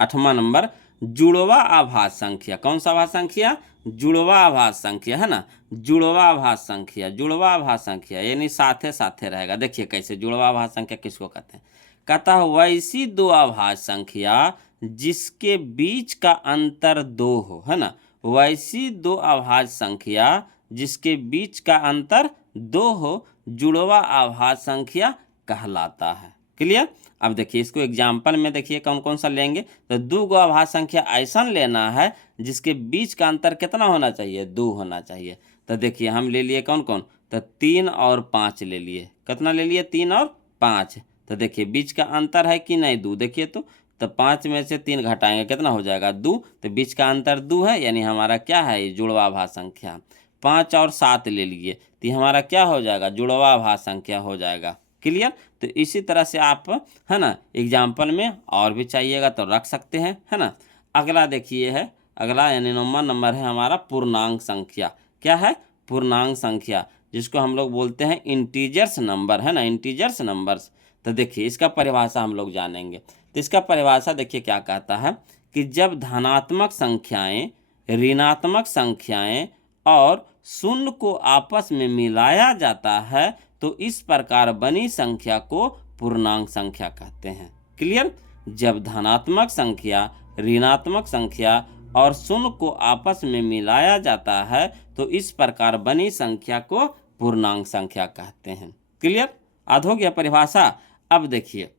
8वां नंबर जुड़वा अभाज्य संख्या। कौन सा अभाज्य संख्या? जुड़वा अभाज्य संख्या, है ना। जुड़वा अभाज्य संख्या, जुड़वा अभाज्य संख्या यानी साथे साथे रहेगा। देखिए कैसे जुड़वा अभाज्य संख्या किसको कहते हैं? कहता है वैसी दो अभाज्य संख्या जिसके बीच का अंतर 2 हो, है ना। वैसी दो अभाज्य संख्या जिसके बीच का अंतर 2 हो जुड़वा अभाज्य संख्या कहलाता है। क्लियर। अब देखिए इसको एग्जाम्पल में देखिए कौन कौन सा लेंगे। तो 2 गो अभाज्य संख्या ऐसा लेना है जिसके बीच का अंतर कितना होना चाहिए? 2 होना चाहिए। तो देखिए हम ले लिए कौन कौन? तो 3 और 5 ले लिए। कितना ले लिए? 3 और 5। तो देखिए बीच का अंतर है कि नहीं? 2। देखिए तो 5 में से 3 घटाएंगे कितना हो जाएगा? 2। तो बीच का अंतर 2 है, यानी हमारा क्या है? ये जुड़वा अभाज्य संख्या। 5 और 7 ले लिए तो हमारा क्या हो जाएगा? जुड़वा अभाज्य संख्या हो जाएगा। क्लियर। तो इसी तरह से आप, है ना, एग्जाम्पल में और भी चाहिएगा तो रख सकते हैं, है ना। अगला देखिए है, अगला यानी 9वां नंबर है हमारा पूर्णांक संख्या। क्या है? पूर्णांक संख्या, जिसको हम लोग बोलते हैं इंटीजर्स नंबर, है ना, इंटीजर्स नंबर्स। तो देखिए इसका परिभाषा हम लोग जानेंगे। तो इसका परिभाषा देखिए क्या कहता है कि जब धनात्मक संख्याएं ऋणात्मक संख्याएं और शून्य को आपस में मिलाया जाता है तो इस प्रकार बनी संख्या को पूर्णांक संख्या कहते हैं। क्लियर? जब धनात्मक संख्या, ऋणात्मक संख्या और शून्य को आपस में मिलाया जाता है तो इस प्रकार बनी संख्या को पूर्णांक संख्या कहते हैं। क्लियर? आज हो गया परिभाषा। अब देखिए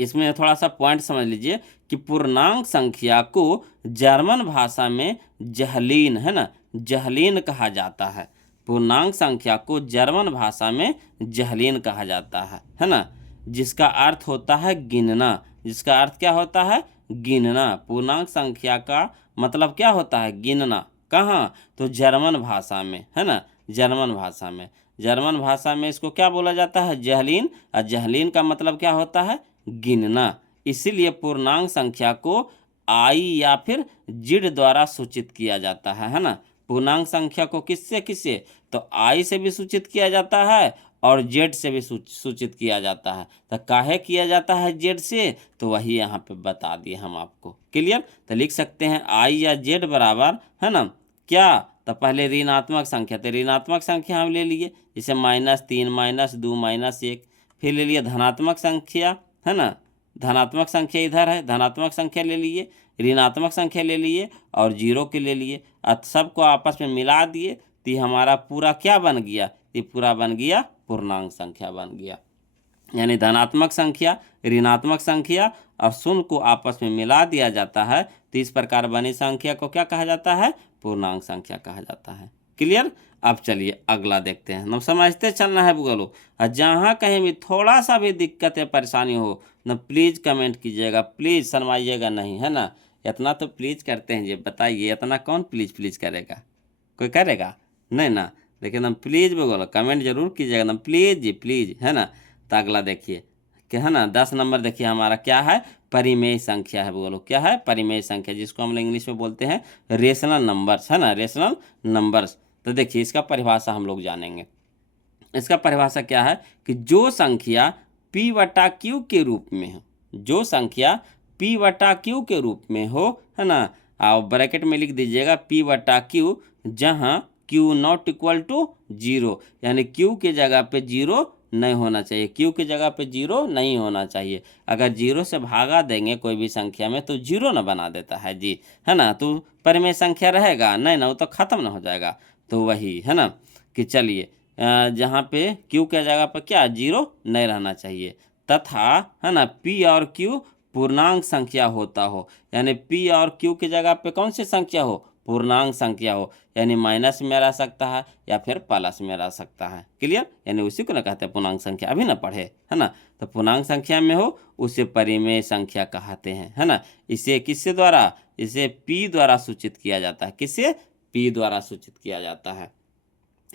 इसमें थोड़ा सा पॉइंट समझ लीजिए कि पूर्णांक संख्या को जर्मन भाषा में जहलीन, है ना, जहलीन कहा जाता है। पूर्णांक संख्या को जर्मन भाषा में जहलीन कहा जाता है ना, जिसका अर्थ होता है गिनना। जिसका अर्थ क्या होता है? गिनना। पूर्णांक संख्या का मतलब क्या होता है? गिनना। कहाँ? तो जर्मन भाषा में, है ना, जर्मन भाषा में। जर्मन भाषा में इसको क्या बोला जाता है? जहलीन। और जहलीन का मतलब क्या होता है? गिनना। इसीलिए पूर्णांक संख्या को आई या फिर जिड द्वारा सूचित किया जाता है ना। पूर्णांक संख्या को किससे किससे? तो आई से भी सूचित किया जाता है और जेड से भी सूचित किया जाता है। तो काहे किया जाता है जेड से? तो वही यहाँ पे बता दिए हम आपको। क्लियर? तो लिख सकते हैं आई या जेड बराबर, है ना, क्या? तो पहले ऋणात्मक संख्या, तो ऋणात्मक संख्या हम ले लिए, जैसे -3, -2, -1। फिर ले लिए धनात्मक संख्या, है ना, धनात्मक संख्या इधर है, धनात्मक संख्या ले लिए, ऋणात्मक संख्या ले लिए और जीरो के ले लिए। अब सबको आपस में मिला दिए तो ये हमारा पूरा क्या बन गया? ये पूरा बन गया पूर्णांक संख्या बन गया। यानी धनात्मक संख्या, ऋणात्मक संख्या और शून्य को आपस में मिला दिया जाता है तो इस प्रकार बनी संख्या को क्या कहा जाता है? पूर्णांक संख्या कहा जाता है। क्लियर? अब चलिए अगला देखते हैं। हम समझते चलना है बोलो। और जहाँ कहीं भी थोड़ा सा भी दिक्कत या परेशानी हो न, प्लीज़ कमेंट कीजिएगा, प्लीज़ शर्माइएगा नहीं, है ना। इतना तो प्लीज़ करते हैं जी, बताइए इतना कौन प्लीज़ प्लीज़ करेगा? कोई करेगा नहीं ना। लेकिन हम प्लीज़ बोलो, कमेंट जरूर कीजिएगा ना, प्लीज़ जी प्लीज़, है ना। तो अगला देखिए क्या है ना, 10 नंबर देखिए हमारा क्या है? परिमेय संख्या है। बोलो क्या है? परिमेय संख्या, जिसको हम इंग्लिश में बोलते हैं रेशनल नंबर्स, है ना, रेशनल नंबर्स। तो देखिए इसका परिभाषा हम लोग जानेंगे। इसका परिभाषा क्या है कि जो संख्या p/q के रूप में हो, जो संख्या p/q के रूप में हो, है ना, और ब्रैकेट में लिख दीजिएगा p/q, जहाँ q नॉट इक्वल टू 0, यानी q के जगह पे 0 नहीं होना चाहिए, q की जगह पे 0 नहीं होना चाहिए। अगर 0 से भागा देंगे कोई भी संख्या में तो 0 ना बना देता है जी, है ना। तो परिमेय संख्या रहेगा नहीं ना, वो तो खत्म ना हो जाएगा। तो वही है ना कि चलिए जहाँ पे q के जगह पर क्या 0 नहीं रहना चाहिए, तथा है ना p और q पूर्णांक संख्या होता हो, यानी p और q की जगह पे कौन सी संख्या हो? पूर्णांक संख्या हो, यानी माइनस में रह सकता है या फिर प्लस में रह सकता है। क्लियर? यानी उसी को ना कहते हैं पूर्णांक संख्या, अभी ना पढ़े, है ना। तो पूर्णांक संख्या में हो उसे परिमेय संख्या कहते हैं, है ना। इसे किससे द्वारा? इसे p द्वारा सूचित किया जाता है। किससे? p द्वारा सूचित किया जाता है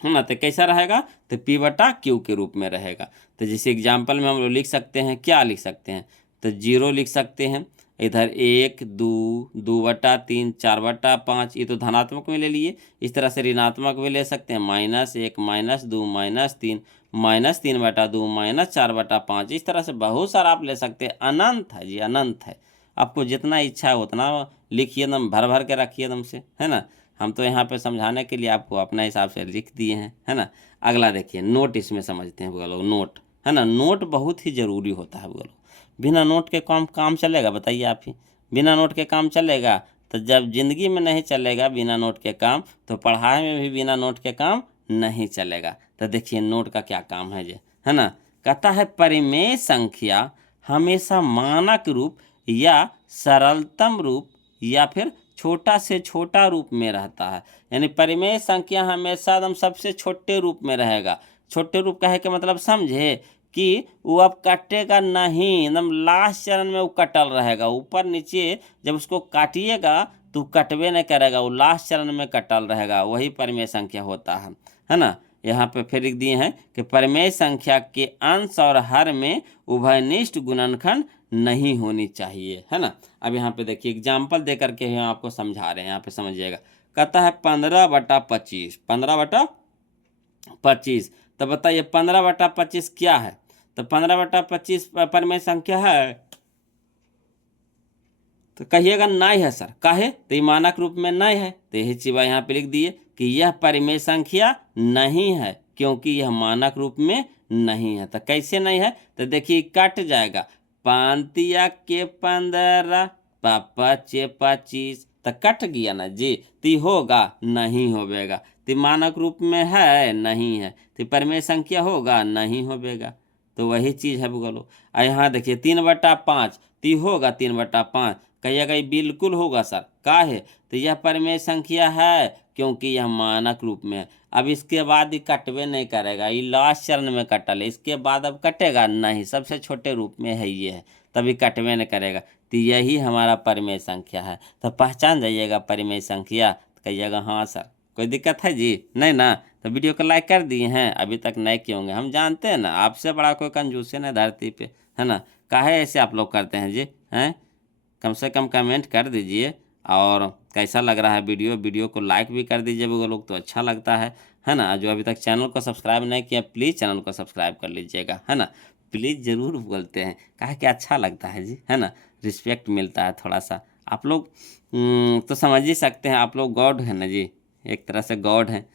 ना। तो कैसा रहेगा? तो p/q के रूप में रहेगा। तो जैसे एग्जाम्पल में हम लोग लिख सकते हैं, क्या लिख सकते हैं? तो 0 लिख सकते हैं, इधर 1, 2, 2/3, 4/5, ये तो धनात्मक में ले लिए। इस तरह से ऋणात्मक में ले सकते हैं, -1, -2, -3, -3/2, -4/5। इस तरह से बहुत सारा आप ले सकते हैं। अनंत है जी, अनंत है। आपको जितना इच्छा है उतना लिखिए, एकदम भर भर के रखिए एकदम से, है ना। हम तो यहाँ पे समझाने के लिए आपको अपना हिसाब से लिख दिए हैं, है ना। अगला देखिए नोट, इसमें समझते हैं बोलो। नोट, है ना, नोट बहुत ही ज़रूरी होता है बोलो। बिना नोट के काम चलेगा? बताइए आप ही। बिना नोट के काम चलेगा? तो जब जिंदगी में नहीं चलेगा बिना नोट के काम, तो पढ़ाई में भी बिना नोट के काम नहीं चलेगा। तो देखिए नोट का क्या काम है जी, है ना। कहता है परिमेय संख्या हमेशा मानक रूप या सरलतम रूप या फिर छोटा से छोटा रूप में रहता है। यानी परिमेय संख्या हमेशा एकदम सबसे छोटे रूप में रहेगा। छोटे रूप कहे के मतलब समझे कि वो अब कटेगा नहीं, एकदम लास्ट चरण में वो कटल रहेगा। ऊपर नीचे जब उसको काटिएगा तो कटवे नहीं करेगा, वो लास्ट चरण में कटल रहेगा। वही परिमेय संख्या होता है ना। यहाँ पे फिर लिख दिए हैं कि परिमेय संख्या के अंश और हर में उभयनिष्ठ गुणनखंड नहीं होनी चाहिए, है ना। अब यहाँ पे देखिए एग्जाम्पल दे करके हम आपको समझा रहे हैं, यहाँ पे समझिएगा। कहता है 15/25, 15/25। तो बताइए 15/25 क्या है? तो 15/25 परिमेय संख्या है? तो कहिएगा नहीं है सर, काहे? तो ये मानक रूप में नहीं है, तो यही चीज़ यहाँ पे लिख दिए कि यह परिमेय संख्या नहीं है क्योंकि यह मानक रूप में नहीं है। तो कैसे नहीं है? तो देखिए कट जाएगा, 5 के 15 पापा चे 25, तो कट गया ना जी। तो होगा नहीं होवेगा, तो मानक रूप में है नहीं है, तो परिमेय संख्या होगा नहीं होवेगा। तो वही चीज़ है बोलो। और यहाँ देखिए 3/5, तो होगा 3/5। कहिएगा ये बिल्कुल होगा सर, काहे? तो यह परिमेय संख्या है क्योंकि यह मानक रूप में है। अब इसके बाद ये कटवे नहीं करेगा, ये लास्ट चरण में कटल है, इसके बाद अब कटेगा नहीं, सबसे छोटे रूप में है ये है, तभी कटवे नहीं करेगा। तो यही हमारा परिमेय संख्या है। तो पहचान जाइएगा परिमेय संख्या, तो कहिएगा हाँ सर। कोई दिक्कत है जी? नहीं ना? तो वीडियो को लाइक कर दिए हैं, अभी तक नए क्यों होंगे? हम जानते हैं ना, आपसे बड़ा कोई कंजूस है ना धरती पे, है ना? काहे ऐसे आप लोग करते हैं जी? हैं? कम से कम कमेंट कर दीजिए, और कैसा लग रहा है वीडियो को लाइक भी कर दीजिए वो लोग, तो अच्छा लगता है ना? जो अभी तक चैनल को सब्सक्राइब नहीं किया, प्लीज़ चैनल को सब्सक्राइब कर लीजिएगा, है ना? प्लीज़ ज़रूर बोलते हैं, काहे कि अच्छा लगता है जी, है ना? रिस्पेक्ट मिलता है थोड़ा सा। आप लोग तो समझ ही सकते हैं, आप लोग गॉड हैं ना जी, एक तरह से गॉड हैं।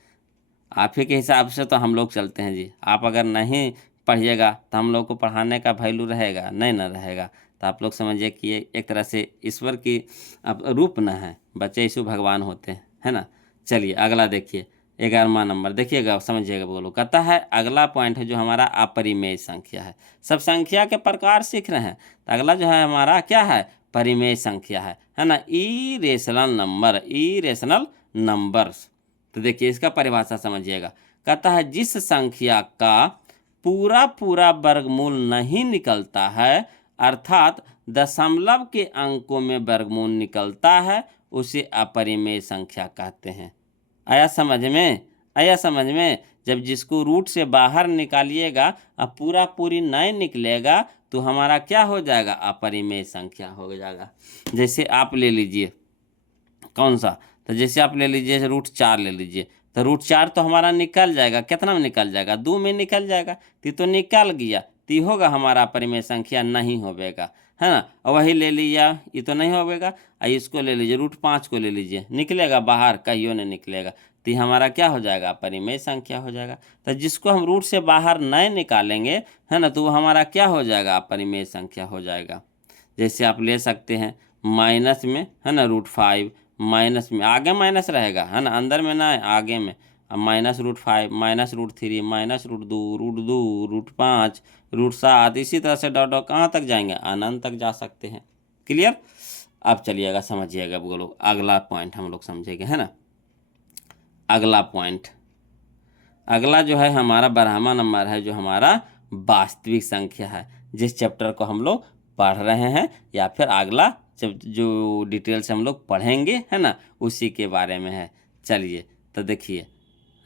आप ही के हिसाब से तो हम लोग चलते हैं जी। आप अगर नहीं पढ़िएगा तो हम लोग को पढ़ाने का वैल्यू रहेगा नहीं, ना रहेगा। तो आप लोग समझिए कि ये एक तरह से ईश्वर की अब रूप न है, बच्चे यीशु भगवान होते हैं, है ना? चलिए अगला देखिए, 11वां नंबर देखिएगा, समझिएगा बोलो। कहता है अगला पॉइंट है जो हमारा अपरिमेय संख्या है। सब संख्या के प्रकार सीख रहे हैं, तो अगला जो है हमारा क्या है? परिमेय संख्या है ना? Irrational numbers. तो देखिए इसका परिभाषा समझिएगा। कहता है जिस संख्या का पूरा पूरा वर्गमूल नहीं निकलता है, अर्थात दशमलव के अंकों में वर्गमूल निकलता है, उसे अपरिमेय संख्या कहते हैं। आया समझ में? आया समझ में? जब जिसको रूट से बाहर निकालिएगा और पूरा पूरी नहीं निकलेगा, तो हमारा क्या हो जाएगा? अपरिमेय संख्या हो जाएगा। जैसे आप ले लीजिए कौन सा, तो जैसे आप ले लीजिए √4 ले लीजिए, तो √4 तो हमारा निकल जाएगा, कितना में निकल जाएगा? 2 में निकल जाएगा। तो निकल गया, तो होगा हमारा परिमेय संख्या नहीं होवेगा, है ना? और वही ले लिया, ये तो नहीं होवेगा। इसको ले लीजिए √5 को ले लीजिए, निकलेगा बाहर? कहियो नहीं निकलेगा। तो हमारा क्या हो जाएगा? परिमेय संख्या हो जाएगा। तो जिसको हम रूट से बाहर नहीं निकालेंगे, है ना, तो वो हमारा क्या हो जाएगा? अपरिमेय संख्या हो जाएगा। जैसे आप ले सकते हैं माइनस में, है ना, √5 माइनस में, आगे माइनस रहेगा, है ना, अंदर में ना आगे में। अब -√5 -√3 -√2 √5 √7, इसी तरह से डॉट डॉट कहाँ तक जाएंगे? अनंत तक जा सकते हैं। क्लियर? अब चलिएगा समझिएगा बोलो, अगला पॉइंट हम लोग समझेंगे, है ना? अगला पॉइंट, अगला जो है हमारा 12वां नंबर है, जो हमारा वास्तविक संख्या है, जिस चैप्टर को हम लोग पढ़ रहे हैं, या फिर अगला जब जो डिटेल से हम लोग पढ़ेंगे, है ना, उसी के बारे में है। चलिए तो देखिए,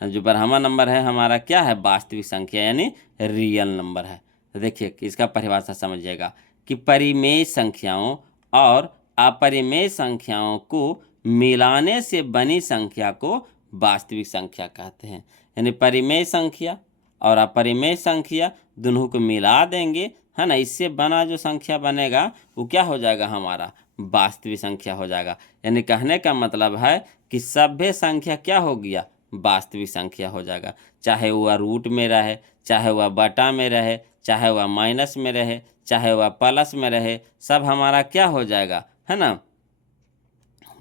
जो 12वां नंबर है हमारा क्या है? वास्तविक संख्या यानी रियल नंबर है। तो देखिए इसका परिभाषा समझिएगा कि परिमेय संख्याओं और अपरिमेय संख्याओं को मिलाने से बनी संख्या को वास्तविक संख्या कहते हैं। यानी परिमेय संख्या और अपरिमेय संख्या दोनों को मिला देंगे, है ना, इससे बना जो संख्या बनेगा वो क्या हो जाएगा? हमारा वास्तविक संख्या हो जाएगा। यानी कहने का मतलब है कि सभ्य संख्या क्या हो गया? वास्तविक संख्या हो जाएगा। चाहे वह रूट में रहे, चाहे वह बटा में रहे, चाहे वह माइनस में रहे, चाहे वह प्लस में रहे, सब हमारा क्या हो जाएगा? है ना,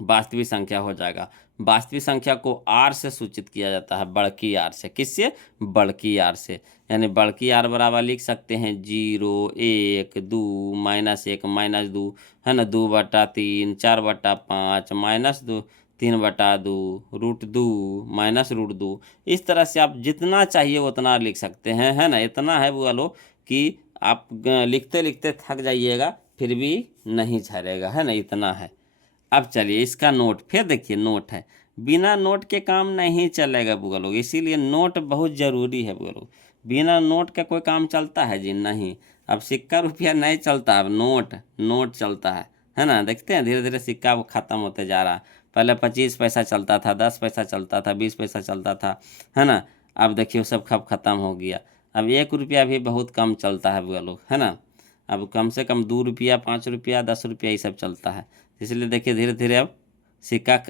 वास्तविक संख्या हो जाएगा। वास्तविक संख्या को आर से सूचित किया जाता है, बड़की आर से। किससे? बड़की आर से। यानी बड़की आर बराबर लिख सकते हैं 0 1 2 -1 -2, है ना, 2/3 4/5 -2 3/2 √2 -√2। इस तरह से आप जितना चाहिए उतना लिख सकते हैं, है ना। इतना है बोलो कि आप लिखते लिखते थक जाइएगा, फिर भी नहीं झरेगा, है ना, इतना है। अब चलिए इसका नोट, फिर देखिए नोट है, बिना नोट के काम नहीं चलेगा बुआ लोग, इसीलिए नोट बहुत ज़रूरी है बुआ लोग। बिना नोट का कोई काम चलता है जी? नहीं। अब सिक्का रुपया नहीं चलता, अब नोट चलता है ना। देखते हैं धीरे धीरे सिक्का वो ख़त्म होते जा रहा है। पहले 25 पैसा चलता था, 10 पैसा चलता था, 20 पैसा चलता था, है ना। अब देखिए वो सब कब ख़त्म हो गया। अब 1 रुपया भी बहुत कम चलता है बुआ लोग, है ना। अब कम से कम 2 रुपया 5 रुपया 10 रुपया ये सब चलता है। इसलिए देखिए धीरे धीरे अब सिक्का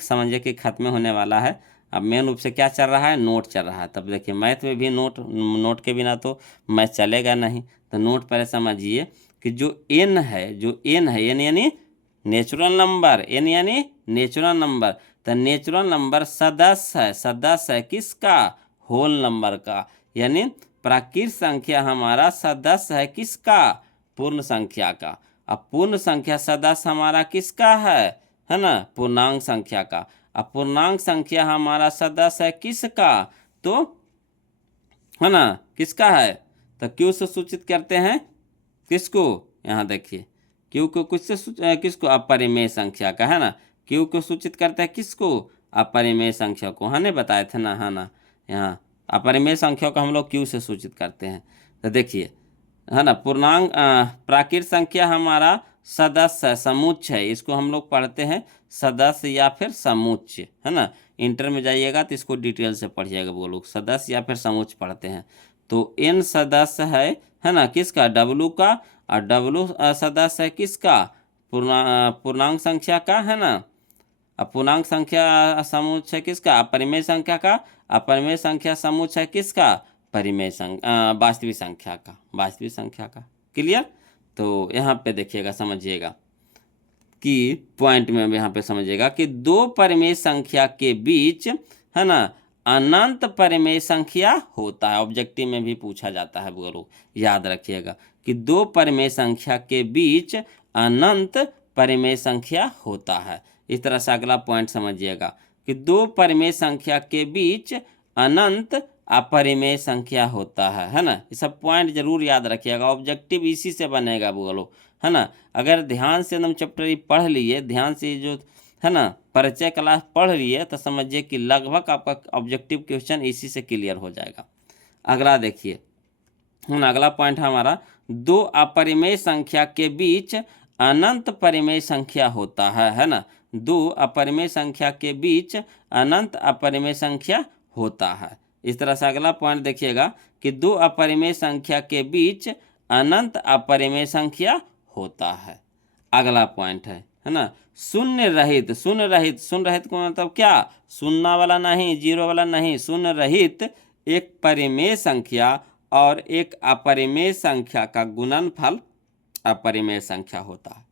समझिए कि खत्म होने वाला है। अब मेन रूप से क्या चल रहा है, नोट चल रहा है। तब देखिए मैथ में भी नोट के बिना तो मैथ चलेगा नहीं। तो नोट पहले समझिए कि जो एन है एन यानी नेचुरल नंबर, एन यानी नेचुरल नंबर। तो नेचुरल नंबर सदस्य है किसका, होल नंबर का। यानी प्राकृत संख्या हमारा सदस्य है किसका, पूर्ण संख्या का। अब पूर्ण संख्या सदस्य हमारा किसका है ना, पूर्णांक संख्या का। अब पूर्णांक संख्या हमारा सदस्य है किसका, तो है ना किसका है, तो क्यू से सूचित करते हैं किसको, यहाँ देखिए क्यू को किसको, अपरिमेय संख्या का, है ना। क्यू को सूचित करते हैं किसको, अपरिमेय संख्या को, हाँ ने बताए थे ना, हाँ ना। यहाँ अपरिमेय संख्या को हम लोग क्यू से सूचित करते हैं। तो देखिए है ना, पूर्णांक प्राकृत संख्या हमारा सदस्य समुच्चय है, इसको हम लोग पढ़ते हैं सदस्य या फिर समुच्चय, है ना। इंटर में जाइएगा तो इसको डिटेल से पढ़िएगा, वो लोग सदस्य या फिर समुच्चय पढ़ते हैं। तो एन सदस्य है ना किसका, डब्लू का, और डब्लू सदस्य है किसका, पूर्णांक संख्या का, है ना। अब पूर्णांक संख्या समुच्चय किसका, अपरिमेय संख्या का। अपरिमेय संख्या समुच्चय किसका, परिमेय संख्या वास्तविक संख्या का। क्लियर। तो यहाँ पे देखिएगा, समझिएगा कि पॉइंट में यहाँ पे समझिएगा कि दो परिमेय संख्या के बीच, है ना, अनंत परिमेय संख्या होता है। ऑब्जेक्टिव में भी पूछा जाता है, वो लोग याद रखिएगा कि दो परिमेय संख्या के बीच अनंत परिमेय संख्या होता है। इस तरह से अगला पॉइंट समझिएगा कि दो परिमेय संख्या के बीच अनंत अपरिमेय संख्या होता है ना। ये सब पॉइंट जरूर याद रखिएगा, ऑब्जेक्टिव इसी से बनेगा बोलो, है ना। अगर ध्यान से एकदम चैप्टर पढ़ लिए, ध्यान से जो है ना परिचय क्लास पढ़ लिए, तो समझिए कि लगभग आपका ऑब्जेक्टिव क्वेश्चन इसी से क्लियर हो जाएगा। अगला देखिए, अगला पॉइंट हमारा, दो अपरिमेय संख्या के बीच अनंत परिमेय संख्या होता है ना। दो अपरिमेय संख्या के बीच अनंत अपरिमेय संख्या होता है। इस तरह से अगला पॉइंट देखिएगा कि दो अपरिमेय संख्या के बीच अनंत अपरिमेय संख्या होता है। अगला पॉइंट है ना, शून्य रहित को मतलब क्या, शून्य वाला नहीं, जीरो वाला नहीं, शून्य रहित एक परिमेय संख्या और एक अपरिमेय संख्या का गुणनफल अपरिमेय संख्या होता है।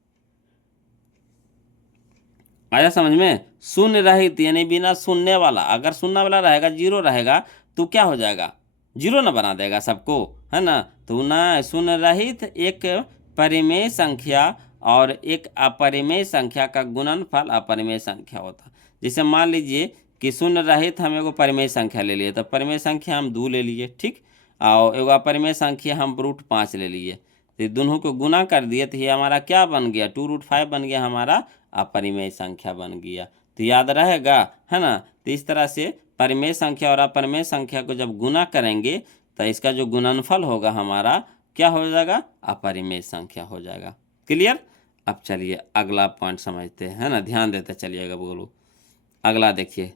आया समझ में। शून्य रहित यानी बिना शून्य वाला, अगर शून्य वाला रहेगा, जीरो रहेगा, तो क्या हो जाएगा, जीरो ना बना देगा सबको, है ना। तो ना, शून्य रहित एक परिमेय संख्या और एक अपरिमेय संख्या का गुणनफल अपरिमेय संख्या होता है। जैसे मान लीजिए कि शून्य रहित हम एगो परिमेय संख्या ले लिए, तो परिमेय संख्या हम 2 ले लिए, ठीक, और एगो अपरिमेय संख्या हम √5 ले लिए। तो दोनों को गुना कर दिए, तो ये हमारा क्या बन गया, 2√5 बन गया, हमारा अपरिमेय संख्या बन गया। तो याद रहेगा, है ना। तो इस तरह से परिमेय संख्या और अपरिमेय संख्या को जब गुना करेंगे, तो इसका जो गुणनफल होगा हमारा क्या हो जाएगा, अपरिमेय संख्या हो जाएगा। क्लियर। अब चलिए अगला पॉइंट समझते हैं, है ना, ध्यान देते चलिएगा बोलो। अगला देखिए,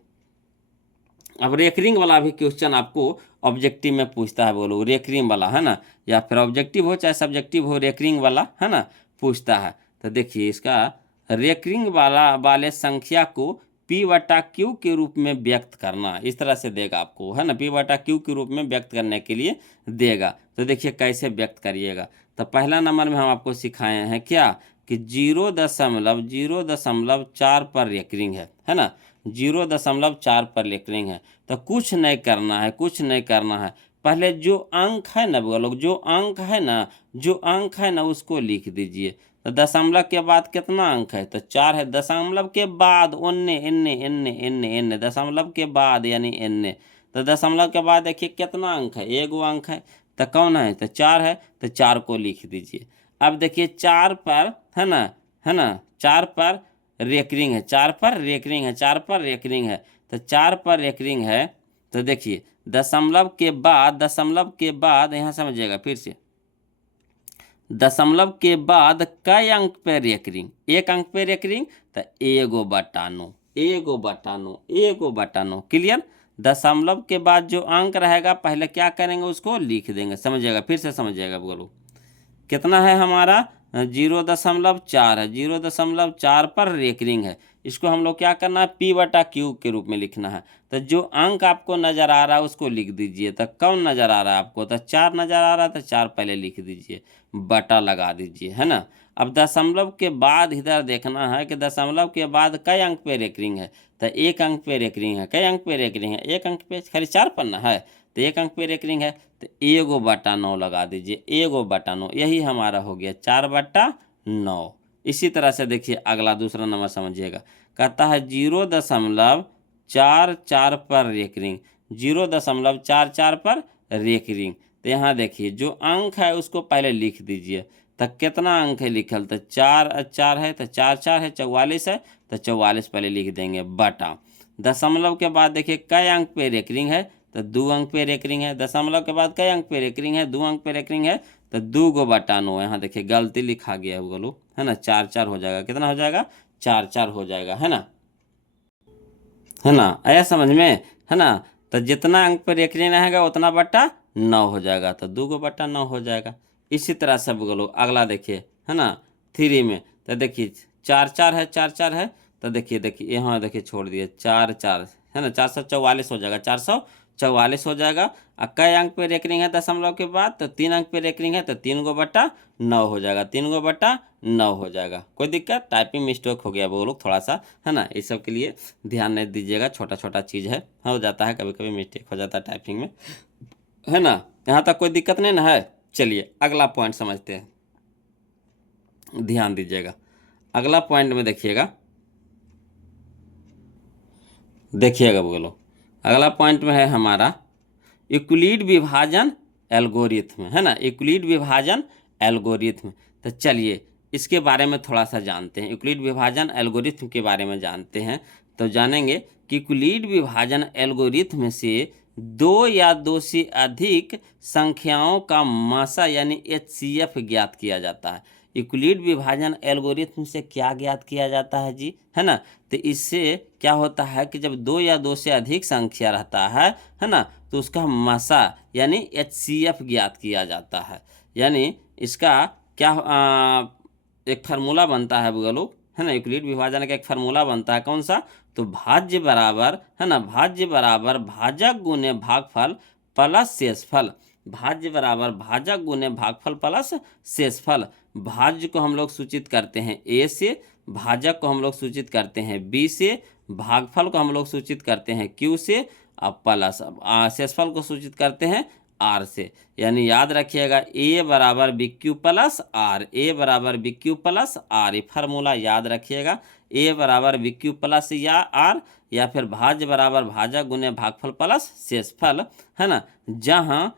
अब रेकरिंग वाला भी क्वेश्चन आपको ऑब्जेक्टिव में पूछता है, बोलो रेकरिंग वाला, है ना, या फिर ऑब्जेक्टिव हो चाहे सब्जेक्टिव हो, रेकरिंग वाला, है ना, पूछता है। तो देखिए इसका रेकरिंग वाले संख्या को P/Q के रूप में व्यक्त करना, इस तरह से देगा आपको, है ना, P/Q के रूप में व्यक्त करने के लिए देगा। तो देखिए कैसे व्यक्त करिएगा। तो पहला नंबर में हम आपको सिखाए हैं क्या, कि 0.4 पर रेकरिंग है ना, 0.4 पर रेकरिंग है। तो कुछ नहीं करना है, पहले जो अंक है ना वो लोग, जो अंक है ना उसको लिख दीजिए। तो दशमलव के बाद कितना अंक है, तो 4 है। दशमलव के बाद एन, दशमलव के बाद यानी एन। तो दशमलव के बाद देखिए कितना अंक है, एगो अंक है, तो कौन है, तो 4 है, तो 4 को लिख दीजिए। अब देखिए 4 पर है ना 4 पर रेकरिंग है, 4 पर रेकरिंग है, तो 4 पर रेकरिंग है। तो देखिए दशमलव के बाद यहाँ समझिएगा फिर से, दशमलव के बाद कई अंक पे रेकरिंग, एक अंक पे रेकरिंग, तो एगो बटानो। क्लियर। दशमलव के बाद जो अंक रहेगा पहले क्या करेंगे, उसको लिख देंगे। समझिएगा, फिर से समझिएगा, बोलो कितना है हमारा 0.4 है, 0.4 पर रेकरिंग है। इसको हम लोग क्या करना है, P/Q के रूप में लिखना है। तो जो अंक आपको नज़र आ रहा है उसको लिख दीजिए। तो कौन नज़र आ रहा है आपको, तो 4 नज़र आ रहा है, तो 4 पहले लिख दीजिए, बटा लगा दीजिए, है ना। अब दशमलव के बाद इधर देखना है कि दशमलव के बाद कई अंक पे रेकरिंग है। तो 1 अंक पे रेकरिंग है। कई अंक पे रेकरिंग है, 1 अंक पे, खाली 4 पन्ना है तो 1 अंक पे रेकरिंग है, तो 1/9 लगा दीजिए, 1/9। यही हमारा हो गया 4/9। इसी तरह से देखिए अगला दूसरा नंबर समझिएगा, कहता है 0.44 पर रेकरिंग, 0.44 पर रेकरिंग। तो यहाँ देखिए जो अंक है उसको पहले लिख दीजिए। तो कितना अंक है लिखल, तो 4 है, तो 4 है 44 है, तो 44 पहले लिख देंगे, बटा। दशमलव के बाद देखिए कई अंक पे रेकरिंग है, तो 2 अंक पे रेकरिंग है। दशमलव के बाद कई अंक पे रेकरिंग है, 2 अंक पे रेकरिंग है, तो 2/9। यहाँ देखिए गलती लिखा गया है बोलो, है ना, 4 हो जाएगा। कितना हो जाएगा, 4 हो जाएगा, है ना, है ना, आया समझ में, है ना। तो जितना अंक पर रेकरिंग रहेगा उतना बट्टा 9 हो जाएगा, तो 2/9 हो जाएगा। इसी तरह से बोलो अगला देखिए, है ना, 3 में। तो देखिए 4 है, 4 है, तो देखिए यहाँ देखिए छोड़ दिए 4, है ना, 444 हो जाएगा, 444 हो जाएगा। और कई अंक पे रेकरिंग है दशमलव के बाद, तो 3 अंक पे रेकरिंग है, तो 3/9 हो जाएगा, 3/9 हो जाएगा। कोई दिक्कत, टाइपिंग मिस्टेक हो गया वो लोग थोड़ा सा, है ना, इस सब के लिए ध्यान नहीं दीजिएगा, छोटा छोटा चीज़ है, हो जाता है, कभी कभी मिस्टेक हो जाता है टाइपिंग में, है ना। यहाँ तक कोई दिक्कत नहीं ना है। चलिए अगला पॉइंट समझते हैं, ध्यान दीजिएगा। अगला पॉइंट में देखिएगा बोलो, अगला पॉइंट में है हमारा यूक्लिड विभाजन एल्गोरिथ्म, है ना, यूक्लिड विभाजन एल्गोरिथ्म। तो चलिए इसके बारे में थोड़ा सा जानते हैं, यूक्लिड विभाजन एल्गोरिथ्म के बारे में जानते हैं। तो जानेंगे कि यूक्लिड विभाजन एल्गोरिथ्म से 2 या 2 से अधिक संख्याओं का मासा यानी HCF ज्ञात किया जाता है। यूक्लिड विभाजन एल्गोरिथ्म से क्या ज्ञात किया जाता है जी, है ना। तो इससे क्या होता है कि जब 2 या 2 से अधिक संख्या रहता है ना, तो उसका मासा यानी HCF ज्ञात किया जाता है। यानी इसका क्या एक फार्मूला बनता है बोलो, है ना, यूक्लिड विभाजन का एक फार्मूला बनता है, कौन सा, तो भाज्य बराबर, है ना, भाज्य बराबर भाजक गुने भागफल प्लस शेषफल। भाज्य बराबर भाजक गुने भागफल प्लस शेषफल। भाज्य को हम लोग सूचित करते हैं A से, भाजक को हम लोग सूचित करते हैं B से, भागफल को हम लोग सूचित करते हैं Q से, और प्लस शेषफल को सूचित करते हैं R से। यानी याद रखिएगा A बराबर BQ प्लस R, A बराबर BQ प्लस R, ये फार्मूला याद रखिएगा। A बराबर BQ प्लस या R, या फिर भाज्य बराबर भाजक गुने भागफल प्लस शेषफल, है ना। जहाँ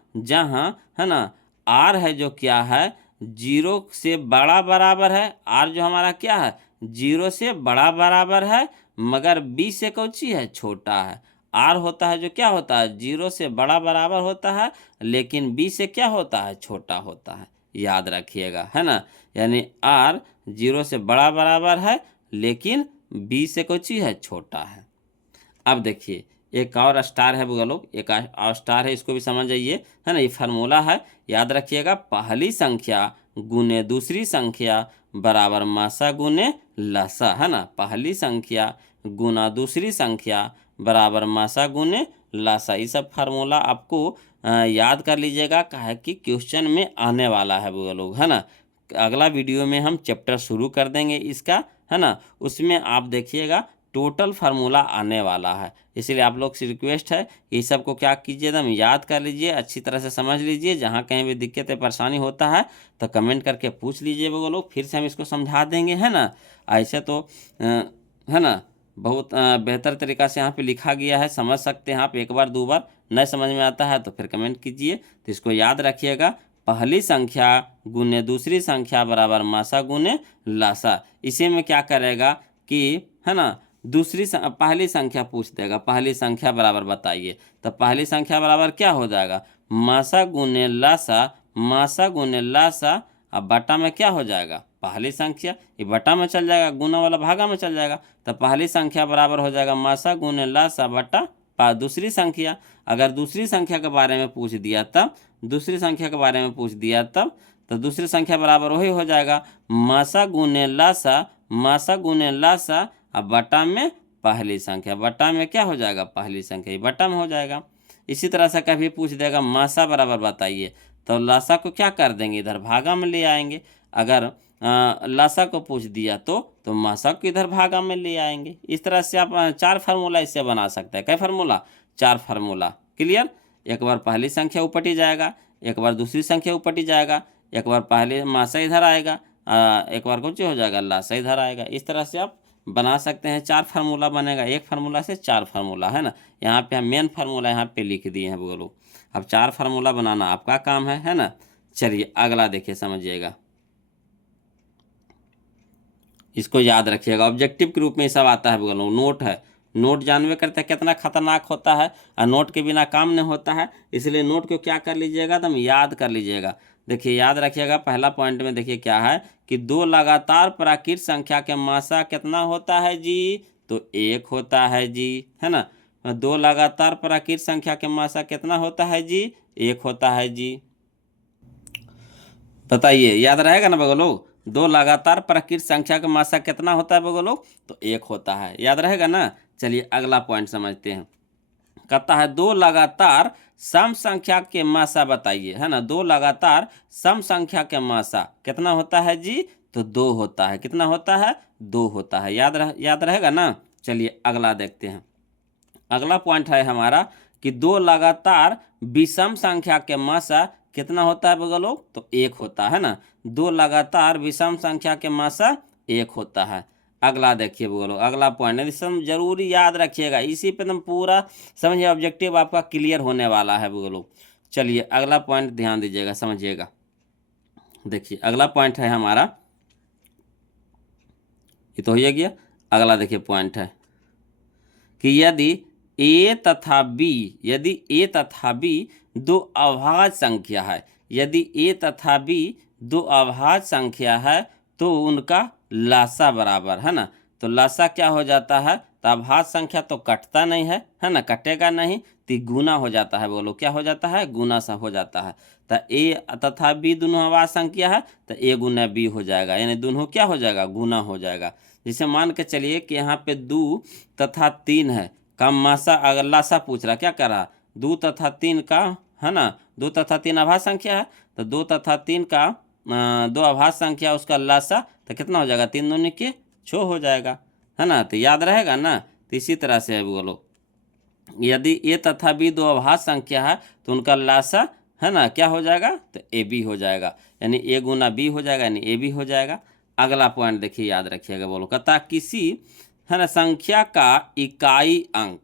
है ना R है जो क्या है, 0 से बड़ा बराबर है, R जो हमारा क्या है 0 से बड़ा बराबर है, मगर B से कौची है, छोटा है। R होता है जो क्या होता है 0 से बड़ा बराबर होता है, लेकिन B से क्या होता है, छोटा होता है, याद रखिएगा, है ना। यानी R 0 से बड़ा बराबर है, लेकिन B से कौची है, छोटा है। अब देखिए एक और स्टार है बोलो, एक और स्टार है, इसको भी समझ जाइए, है ना। ये फार्मूला है, याद रखिएगा, पहली संख्या गुने दूसरी संख्या बराबर मासा गुने लसा, है ना। पहली संख्या गुना दूसरी संख्या बराबर मासा गुने लसा। ये सब फार्मूला आपको याद कर लीजिएगा, काहे कि क्वेश्चन में आने वाला है वो लोग, है ना। अगला वीडियो में हम चैप्टर शुरू कर देंगे इसका, है ना, उसमें आप देखिएगा टोटल फार्मूला आने वाला है। इसलिए आप लोग से रिक्वेस्ट है, ये सब को क्या कीजिए, एकदम याद कर लीजिए, अच्छी तरह से समझ लीजिए। जहाँ कहीं भी दिक्कत है परेशानी होता है तो कमेंट करके पूछ लीजिए वो लोग, फिर से हम इसको समझा देंगे, है ना। ऐसे तो है ना बहुत बेहतर तरीक़ा से यहाँ पे लिखा गया है, समझ सकते हैं आप। एक बार 2 बार नहीं समझ में आता है तो फिर कमेंट कीजिए। तो इसको याद रखिएगा, पहली संख्या गुने दूसरी संख्या बराबर मासा गुने लासा। इसी में क्या करेगा कि, है ना, पहली संख्या पूछ देगा, पहली संख्या बराबर बताइए। तो पहली संख्या बराबर क्या हो जाएगा, मासा गुने लासा, मासा गुने लासा। अब बटा में क्या हो जाएगा, पहली संख्या, ये बटा में चल जाएगा, गुना वाला भागा में चल जाएगा। तो पहली संख्या बराबर हो जाएगा मासा गुने लासा बटा दूसरी संख्या। अगर दूसरी संख्या के बारे में पूछ दिया तब, दूसरी संख्या के बारे में पूछ दिया तब तो दूसरी संख्या बराबर वही हो जाएगा मासा गुने लासा, मासा गुने लासा, अब बटा में पहली संख्या, बटा में क्या हो जाएगा पहली संख्या, ये बटा में हो जाएगा। इसी तरह से कभी पूछ देगा मासा बराबर बताइए, तो लासा को क्या कर देंगे इधर भागा में ले आएंगे। अगर लासा को पूछ दिया तो मासा को इधर भागा में ले आएंगे। इस तरह से आप 4 फार्मूला इससे बना सकते हैं। क्या फार्मूला? 4 फार्मूला। क्लियर? एक बार पहली संख्या उपटी जाएगा, एक बार दूसरी संख्या उपटी जाएगा, एक बार पहले मासा इधर आएगा, एक बार कुछ हो जाएगा लासा इधर आएगा। इस तरह से आप बना सकते हैं। 4 फार्मूला बनेगा, एक फार्मूला से 4 फार्मूला, है ना। यहाँ पे हम मेन फार्मूला यहाँ पे लिख दिए हैं बोलो। अब 4 फार्मूला बनाना आपका काम है ना। चलिए अगला देखिए, समझिएगा, इसको याद रखिएगा। ऑब्जेक्टिव के रूप में सब आता है बोलो। नोट है, नोट जानवे करते हैं कितना खतरनाक होता है, और नोट के बिना काम नहीं होता है। इसलिए नोट को क्या कर लीजिएगा, तुम याद कर लीजिएगा। देखिए याद रखिएगा, पहला पॉइंट में देखिए क्या है कि 2 लगातार प्राकृत संख्या के मासा कितना होता है जी, तो 1 होता है जी, है ना। 2 लगातार प्राकृत संख्या के मासा कितना होता है जी, 1 होता है जी। बताइए याद रहेगा ना बगलो। 2 लगातार प्राकृत संख्या का मासा कितना होता है बगलो, तो 1 होता है। याद रहेगा ना। चलिए अगला पॉइंट समझते हैं। कहता है 2 लगातार सम संख्या के मासा बताइए, है ना। 2 लगातार सम संख्या के मासा कितना होता है जी, तो 2 होता है। कितना होता है, 2 होता है। याद रहेगा ना। चलिए अगला देखते हैं। अगला पॉइंट है हमारा कि 2 लगातार विषम संख्या के मासा कितना होता है बगलो, तो 1 होता है ना। 2 लगातार विषम संख्या के मासा 1 होता है। अगला देखिए बोलो, अगला पॉइंट है, सब जरूरी याद रखिएगा। इसी पे तुम पूरा समझिए, ऑब्जेक्टिव आपका क्लियर होने वाला है बोलो। चलिए अगला पॉइंट ध्यान दीजिएगा, समझिएगा। देखिए अगला पॉइंट है हमारा, ये तो हो गया। अगला देखिए पॉइंट है कि यदि ए तथा बी, यदि ए तथा बी 2 अभाज्य संख्या है, यदि ए तथा बी 2 अभाज्य संख्या है तो उनका लासा बराबर, है ना। तो लासा क्या हो जाता है, तो अभाज्य संख्या तो कटता नहीं है ना, कटेगा नहीं, तो गुना हो जाता है। बोलो क्या हो जाता है, गुना सा हो जाता है। तो ए तथा बी दोनों अभाज्य संख्या है, तो ए गुना बी हो जाएगा, यानी दोनों क्या हो जाएगा, गुना हो जाएगा। जैसे मान के चलिए कि यहाँ पे 2 तथा 3 है का मासा, अगर लासा पूछ रहा, क्या कर रहा, 2 तथा 3 का, है ना। 2 तथा 3 अभाज्य संख्या है, तो 2 तथा 3 का 2 अभाज्य संख्या, उसका लासा तो कितना हो जाएगा, 3 दूनी के 6 हो जाएगा, है ना। तो याद रहेगा ना। तो इसी तरह से बोलो, यदि ए तथा बी 2 अभाज्य संख्या है तो उनका लासा, है ना, क्या हो जाएगा, तो ए बी हो जाएगा, यानी ए गुना बी हो जाएगा, यानी ए बी हो जाएगा। अगला पॉइंट देखिए, याद रखिएगा बोलो, कहता किसी, है ना, संख्या का इकाई अंक,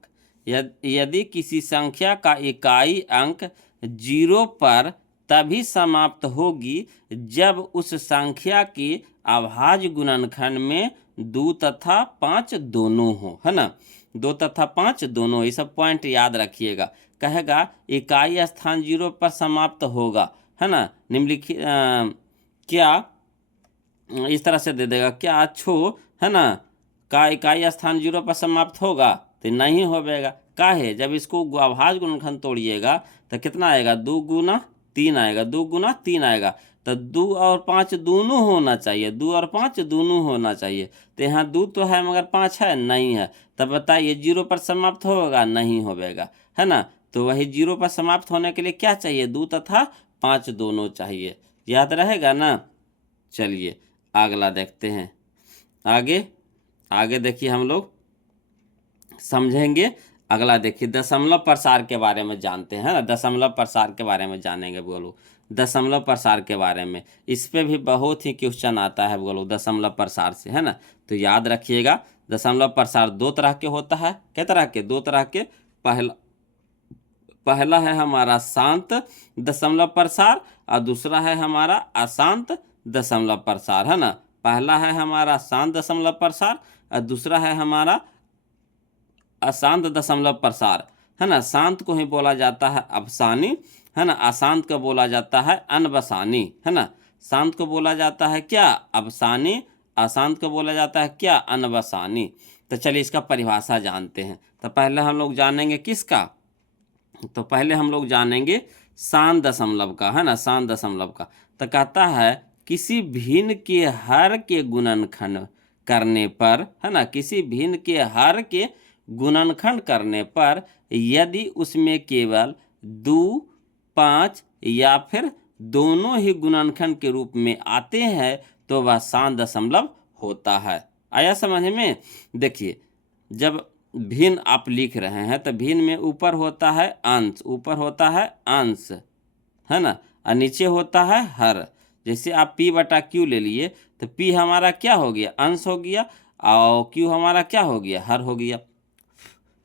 यदि किसी संख्या का इकाई अंक 0 पर तभी समाप्त होगी जब उस संख्या की अभाज्य गुणनखंड में 2 तथा 5 दोनों हो, है ना। 2 तथा 5 दोनों, ये सब पॉइंट याद रखिएगा। कहेगा इकाई स्थान 0 पर समाप्त होगा, है ना। निम्नलिखित क्या इस तरह से दे देगा, क्या छो, है ना, का इकाई स्थान 0 पर समाप्त होगा, तो नहीं होगा। काहे, जब इसको अभाज्य गुणनखंड तोड़िएगा तो कितना आएगा, 2 गुना 3 आएगा, 2 गुना 3 आएगा। तो 2 और 5 दोनों होना चाहिए, 2 और 5 दोनों होना चाहिए। तो यहाँ 2 तो है मगर 5 है नहीं है, तब बताइए 0 पर समाप्त होगा, नहीं होगा, है ना। तो वही 0 पर समाप्त होने के लिए क्या चाहिए, 2 तथा 5 दोनों चाहिए। याद रहेगा ना। चलिए अगला देखते हैं। आगे देखिए हम लोग समझेंगे। अगला देखिए दशमलव प्रसार के बारे में जानते हैं ना, दशमलव प्रसार के बारे में जानेंगे। बोलो दशमलव प्रसार के बारे में, इस पे भी बहुत ही क्वेश्चन आता है बोलो दशमलव प्रसार से, है ना। तो याद रखिएगा, दशमलव प्रसार 2 तरह के होता है। क्या तरह के, 2 तरह के। पहला है हमारा शांत दशमलव प्रसार और दूसरा है हमारा अशांत दशमलव प्रसार, है ना। पहला है हमारा शांत दशमलव प्रसार और दूसरा है हमारा अशांत दशमलव प्रसार, है ना। शांत को ही बोला जाता है अवसानी, है ना। अशांत को बोला जाता है अनवसानी, है ना। शांत को बोला जाता है क्या, अवसानी। अशांत को बोला जाता है क्या, अनवसानी। तो चलिए इसका परिभाषा जानते हैं। तो पहले हम लोग जानेंगे किसका, तो पहले हम लोग जानेंगे शांत दशमलव का, है ना, शांत दशमलव का। तो कहता है किसी भिन्न के हर के गुणनखंड करने पर, है ना, किसी भिन्न के हर के गुणनखंड करने पर यदि उसमें केवल 2, 5 या फिर दोनों ही गुणनखंड के रूप में आते हैं तो वह शांत दशमलव होता है। आया समझ में? देखिए, जब भिन्न आप लिख रहे हैं तो भिन्न में ऊपर होता है अंश, ऊपर होता है अंश, है ना, और नीचे होता है हर। जैसे आप P/Q ले लिए तो P हमारा क्या हो गया? अंश हो गया, और Q हमारा क्या हो गया? हर हो गया।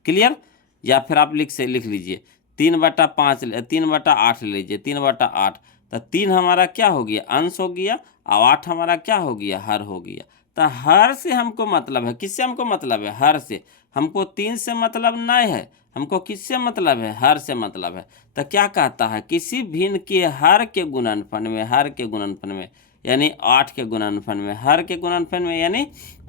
क्लियर? या फिर आप लिख लीजिए 3/5, 3/8 ले लीजिए, 3/8, तो 3 हमारा क्या हो गया? अंश हो गया, और 8 हमारा क्या हो गया? हर हो गया। तो हर से हमको मतलब है, किससे हमको मतलब है? हर से। हमको 3 से मतलब नहीं है, हमको किससे मतलब है? हर से मतलब है। तो क्या कहता है? किसी भिन्न के हर के गुणनफल में, हर के गुणनफल में यानी 8 के गुणनफल में, हर के गुणनफल में यानी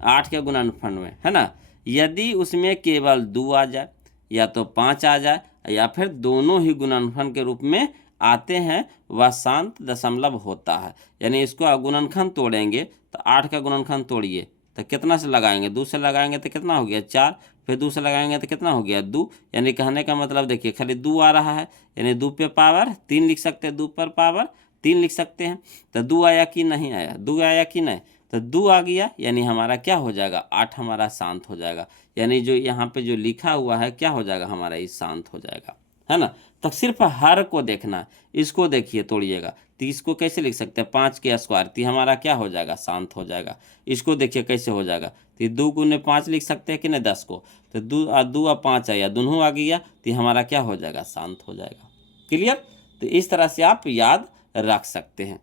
8 के गुणनफल में, है ना, यदि उसमें केवल 2 आ जाए या तो 5 आ जाए या फिर दोनों ही गुणनफल के रूप में आते हैं, वह शांत दशमलव होता है। यानी इसको गुणनखंड तोड़ेंगे तो 8 का गुणनखंड तोड़िए तो कितना से लगाएंगे? 2 से लगाएंगे तो कितना हो गया? 4, फिर 2 से लगाएंगे तो कितना हो गया? 2। यानी कहने का मतलब देखिए खाली 2 आ रहा है, यानी 2 पे पावर 3 लिख सकते हैं, 2 पर पावर 3 लिख सकते हैं। तो 2 आया कि नहीं आया? 2 आया कि नहीं? तो 2 आ गया, यानी हमारा क्या हो जाएगा? 8 हमारा शांत हो जाएगा। यानी जो यहाँ पे जो लिखा हुआ है क्या हो जाएगा? हमारा ये शांत हो जाएगा, है ना। तो सिर्फ हर को देखना, इसको देखिए तोड़िएगा तो इसको कैसे लिख सकते हैं? 5 के स्क्वायर, तो हमारा क्या हो जाएगा? शांत हो जाएगा। इसको देखिए कैसे हो जाएगा, तो 2 गुने 5 लिख सकते हैं कि नहीं? 10 को, तो 2 और 5 आया, दोनों आ गया, तो हमारा क्या हो जाएगा? शांत हो जाएगा। क्लियर? तो इस तरह से आप याद रख सकते हैं।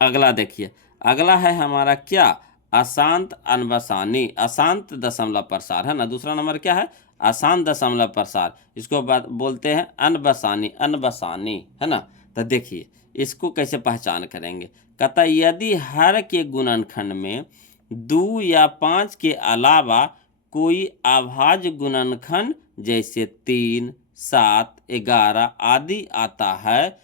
अगला देखिए, अगला है हमारा क्या? अशांत अनबसानी, अशांत दशमलव प्रसार, है ना। दूसरा नंबर क्या है? अशांत दशमलव प्रसार। इसको बोलते हैं अनबसानी, अनबसानी, है ना। तो देखिए इसको कैसे पहचान करेंगे? कहता यदि हर के गुणनखंड में 2 या 5 के अलावा कोई अभाज्य गुणनखंड जैसे 3, 7, 11 आदि आता है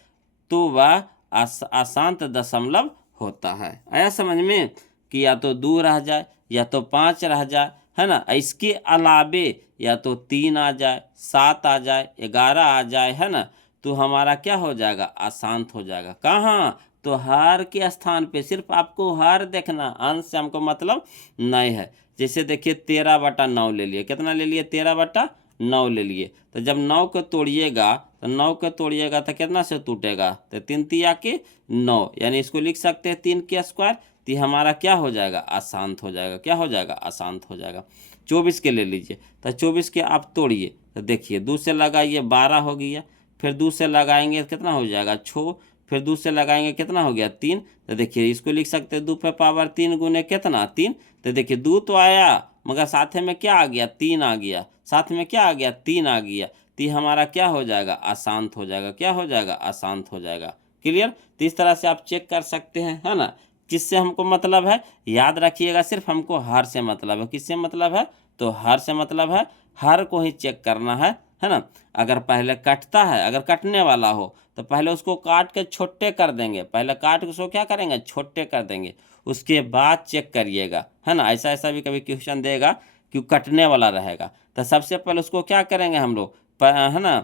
तो वह अशांत दशमलव होता है। आया समझ में? कि या तो 2 रह जाए या तो 5 रह जाए, है ना। इसके अलावे या तो 3 आ जाए, 7 आ जाए, 11 आ जाए, है ना, तो हमारा क्या हो जाएगा? अशांत हो जाएगा। कहाँ? तो हर के स्थान पे। सिर्फ आपको हर देखना, अंश से हमको मतलब नहीं है। जैसे देखिए 13/9 ले लिए, कितना ले लिए? 13/9 ले लिए। तो जब 9 को तोड़िएगा तो 9 को तोड़िएगा तो कितना से टूटेगा? तो 3 तिया के 9, यानी इसको लिख सकते हैं 3 के स्क्वायर, तो हमारा क्या हो जाएगा? अशांत हो जाएगा। क्या हो जाएगा? अशांत हो जाएगा। 24 के ले लीजिए, तो 24 के आप तोड़िए तो देखिए 2 से लगाइए 12 हो गया, फिर 2 से लगाएंगे कितना हो जाएगा? 6, फिर 2 से लगाएंगे कितना हो गया? 3। तो देखिए इसको लिख सकते हैं 2 पे पावर 3 गुने कितना? 3। तो देखिए 2 तो आया मगर साथ में क्या आ गया? 3 आ गया। साथ में क्या आ गया? 3 आ गया। तो हमारा क्या हो जाएगा? अशांत हो जाएगा। क्या हो जाएगा? अशांत हो जाएगा। क्लियर? तो इस तरह से आप चेक कर सकते हैं, है ना। किससे हमको मतलब है? याद रखिएगा सिर्फ हमको हर से मतलब है। किससे मतलब है? तो हर से मतलब है। हर को ही चेक करना है ना। अगर पहले कटता है, अगर कटने वाला हो तो पहले उसको काट के छोटे कर देंगे, पहले काट के उसको क्या करेंगे? छोटे कर देंगे, उसके बाद चेक करिएगा, है ना। ऐसा ऐसा भी कभी क्वेश्चन देगा कि कटने वाला रहेगा, तो सबसे पहले उसको क्या करेंगे हम लोग? है ना,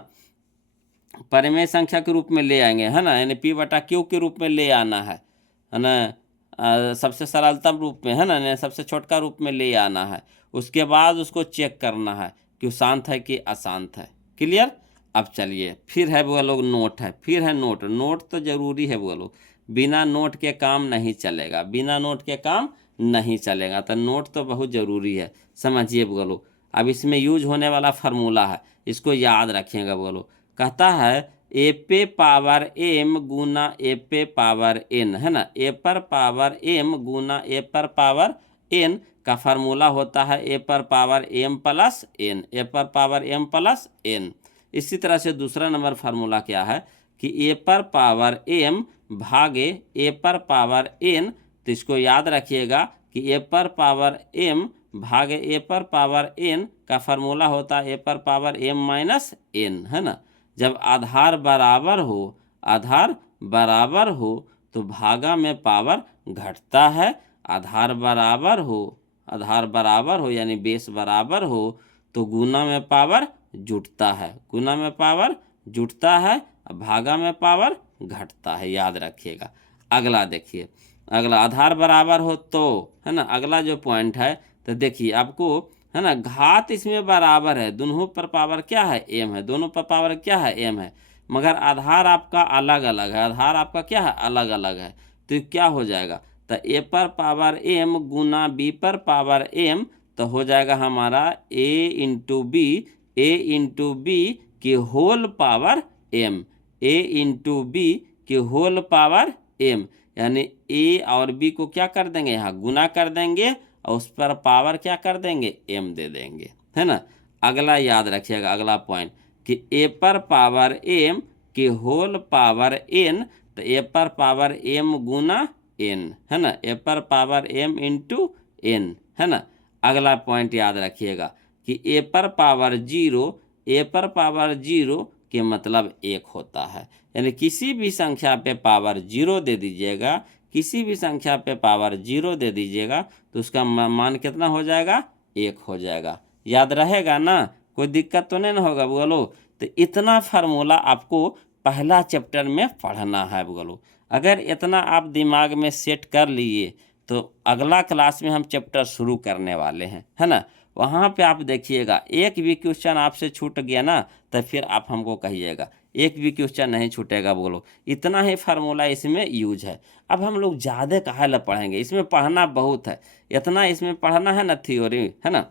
परिमेय संख्या के रूप में ले आएंगे, है ना, यानी P/Q के रूप में ले आना है ना। सबसे सरलतम रूप में, है ना, यानी सबसे छोटका रूप में ले आना है। उसके बाद उसको चेक करना है कि शांत है कि अशांत है। क्लियर? अब चलिए फिर है वो लोग नोट है, फिर है नोट। नोट तो जरूरी है वो लोग, बिना नोट के काम नहीं चलेगा, बिना नोट के काम नहीं चलेगा। तो नोट तो बहुत ज़रूरी है, समझिए वो लोग। अब इसमें यूज होने वाला फार्मूला है, इसको याद रखिएगा वो लोग। कहता है ए पे पावर एम गुना ए पे पावर एन, है ना। ए पर पावर एम गुना ए पर पावर एन का फार्मूला होता है ए पर पावर एम प्लस एन, ए पर पावर एम प्लस एन। इसी तरह से दूसरा नंबर फार्मूला क्या है कि ए पर पावर एम भागे ए पर पावर एन। तो इसको याद रखिएगा कि ए पर पावर एम भागे ए पर पावर एन का फार्मूला होता है ए पर पावर एम माइनस एन, है ना। जब आधार बराबर हो, आधार बराबर हो तो भागा में पावर घटता है। आधार बराबर हो यानी बेस बराबर हो तो गुना में पावर जुटता है, गुना में पावर जुटता है, भागा में पावर घटता है, याद रखिएगा। अगला देखिए, अगला आधार बराबर हो तो, है ना, अगला जो पॉइंट है तो देखिए आपको, है ना, घात इसमें बराबर है, दोनों पर पावर क्या है, एम है, दोनों पर पावर क्या है, एम है, मगर आधार आपका अलग अलग है, आधार आपका क्या है, अलग अलग है। तो क्या हो जाएगा, तो ए पर पावर एम गुना बी पर पावर एम, तो हो जाएगा हमारा ए इंटू बी की होल पावर एम, ए इंटू बी की होल पावर एम, यानी ए और बी को क्या कर देंगे, यहाँ गुना कर देंगे और उस पर पावर क्या कर देंगे, एम दे देंगे, है ना। अगला याद रखिएगा, अगला पॉइंट कि ए पर पावर एम की होल पावर एन, तो ए पर पावर एम गुना एन, है ना, ए पर पावर एम इंटू एन, है ना। अगला पॉइंट याद रखिएगा कि ए पर पावर जीरो के मतलब एक होता है, यानी किसी भी संख्या पे पावर जीरो दे दीजिएगा, किसी भी संख्या पे पावर जीरो दे दीजिएगा तो उसका मान कितना हो जाएगा, एक हो जाएगा। याद रहेगा ना, कोई दिक्कत तो नहीं ना होगा बोलो। तो इतना फार्मूला आपको पहला चैप्टर में पढ़ना है बोलो। अगर इतना आप दिमाग में सेट कर लिए तो अगला क्लास में हम चैप्टर शुरू करने वाले हैं, है ना। वहाँ पे आप देखिएगा एक भी क्वेश्चन आपसे छूट गया ना तो फिर आप हमको कहिएगा, एक भी क्वेश्चन नहीं छूटेगा बोलो। इतना ही फार्मूला इसमें यूज है। अब हम लोग ज़्यादा काहे ला पढ़ेंगे, इसमें पढ़ना बहुत है, इतना इसमें पढ़ना है ना थ्योरी, है ना,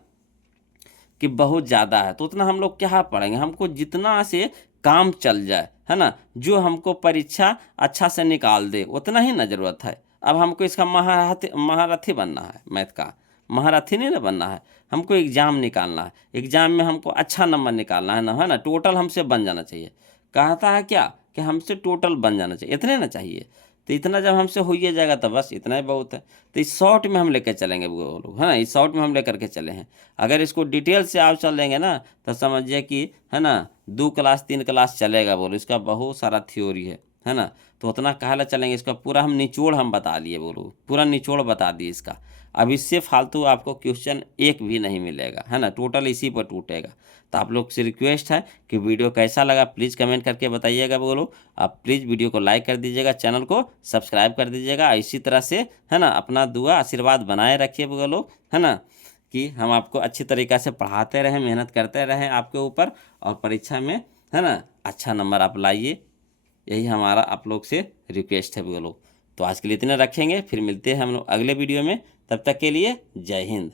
कि बहुत ज़्यादा है, तो उतना हम लोग क्या पढ़ेंगे, हमको जितना से काम चल जाए, है ना, जो हमको परीक्षा अच्छा से निकाल दे उतना ही ना ज़रूरत है। अब हमको इसका महारथी बनना है, मैथ का महारथी नहीं ना बनना है, हमको एग्ज़ाम निकालना है, एग्ज़ाम में हमको अच्छा नंबर निकालना है ना, है ना, टोटल हमसे बन जाना चाहिए। कहता है क्या कि हमसे टोटल बन जाना चाहिए, इतने ना चाहिए। तो इतना जब हमसे हो ही जाएगा तो बस इतना ही बहुत है। तो इस शॉर्ट में हम लेकर चलेंगे वो लोग, है ना, इस शॉर्ट में हम लेकर के चले हैं। अगर इसको डिटेल से आप चल देंगे ना तो समझिए कि, है ना, 2 क्लास 3 क्लास चलेगा बोलो, इसका बहुत सारा थ्योरी है ना। तो उतना काहे ला चलेंगे, इसका पूरा हम निचोड़ हम बता लिए बोलो, पूरा निचोड़ बता दिए इसका। अब इससे फालतू आपको क्वेश्चन एक भी नहीं मिलेगा, है ना, टोटल इसी पर टूटेगा। तो आप लोग से रिक्वेस्ट है कि वीडियो कैसा लगा प्लीज़ कमेंट करके बताइएगा बोलो। आप प्लीज़ वीडियो को लाइक कर दीजिएगा, चैनल को सब्सक्राइब कर दीजिएगा। इसी तरह से, है ना, अपना दुआ आशीर्वाद बनाए रखिए बोलो, है ना, कि हम आपको अच्छी तरीक़ा से पढ़ाते रहें, मेहनत करते रहें आपके ऊपर, और परीक्षा में, है ना, अच्छा नंबर आप लाइए। यही हमारा आप लोग से रिक्वेस्ट है बोलो। तो आज के लिए इतने रखेंगे, फिर मिलते हैं हम लोग अगले वीडियो में। तब तक के लिए जय हिंद।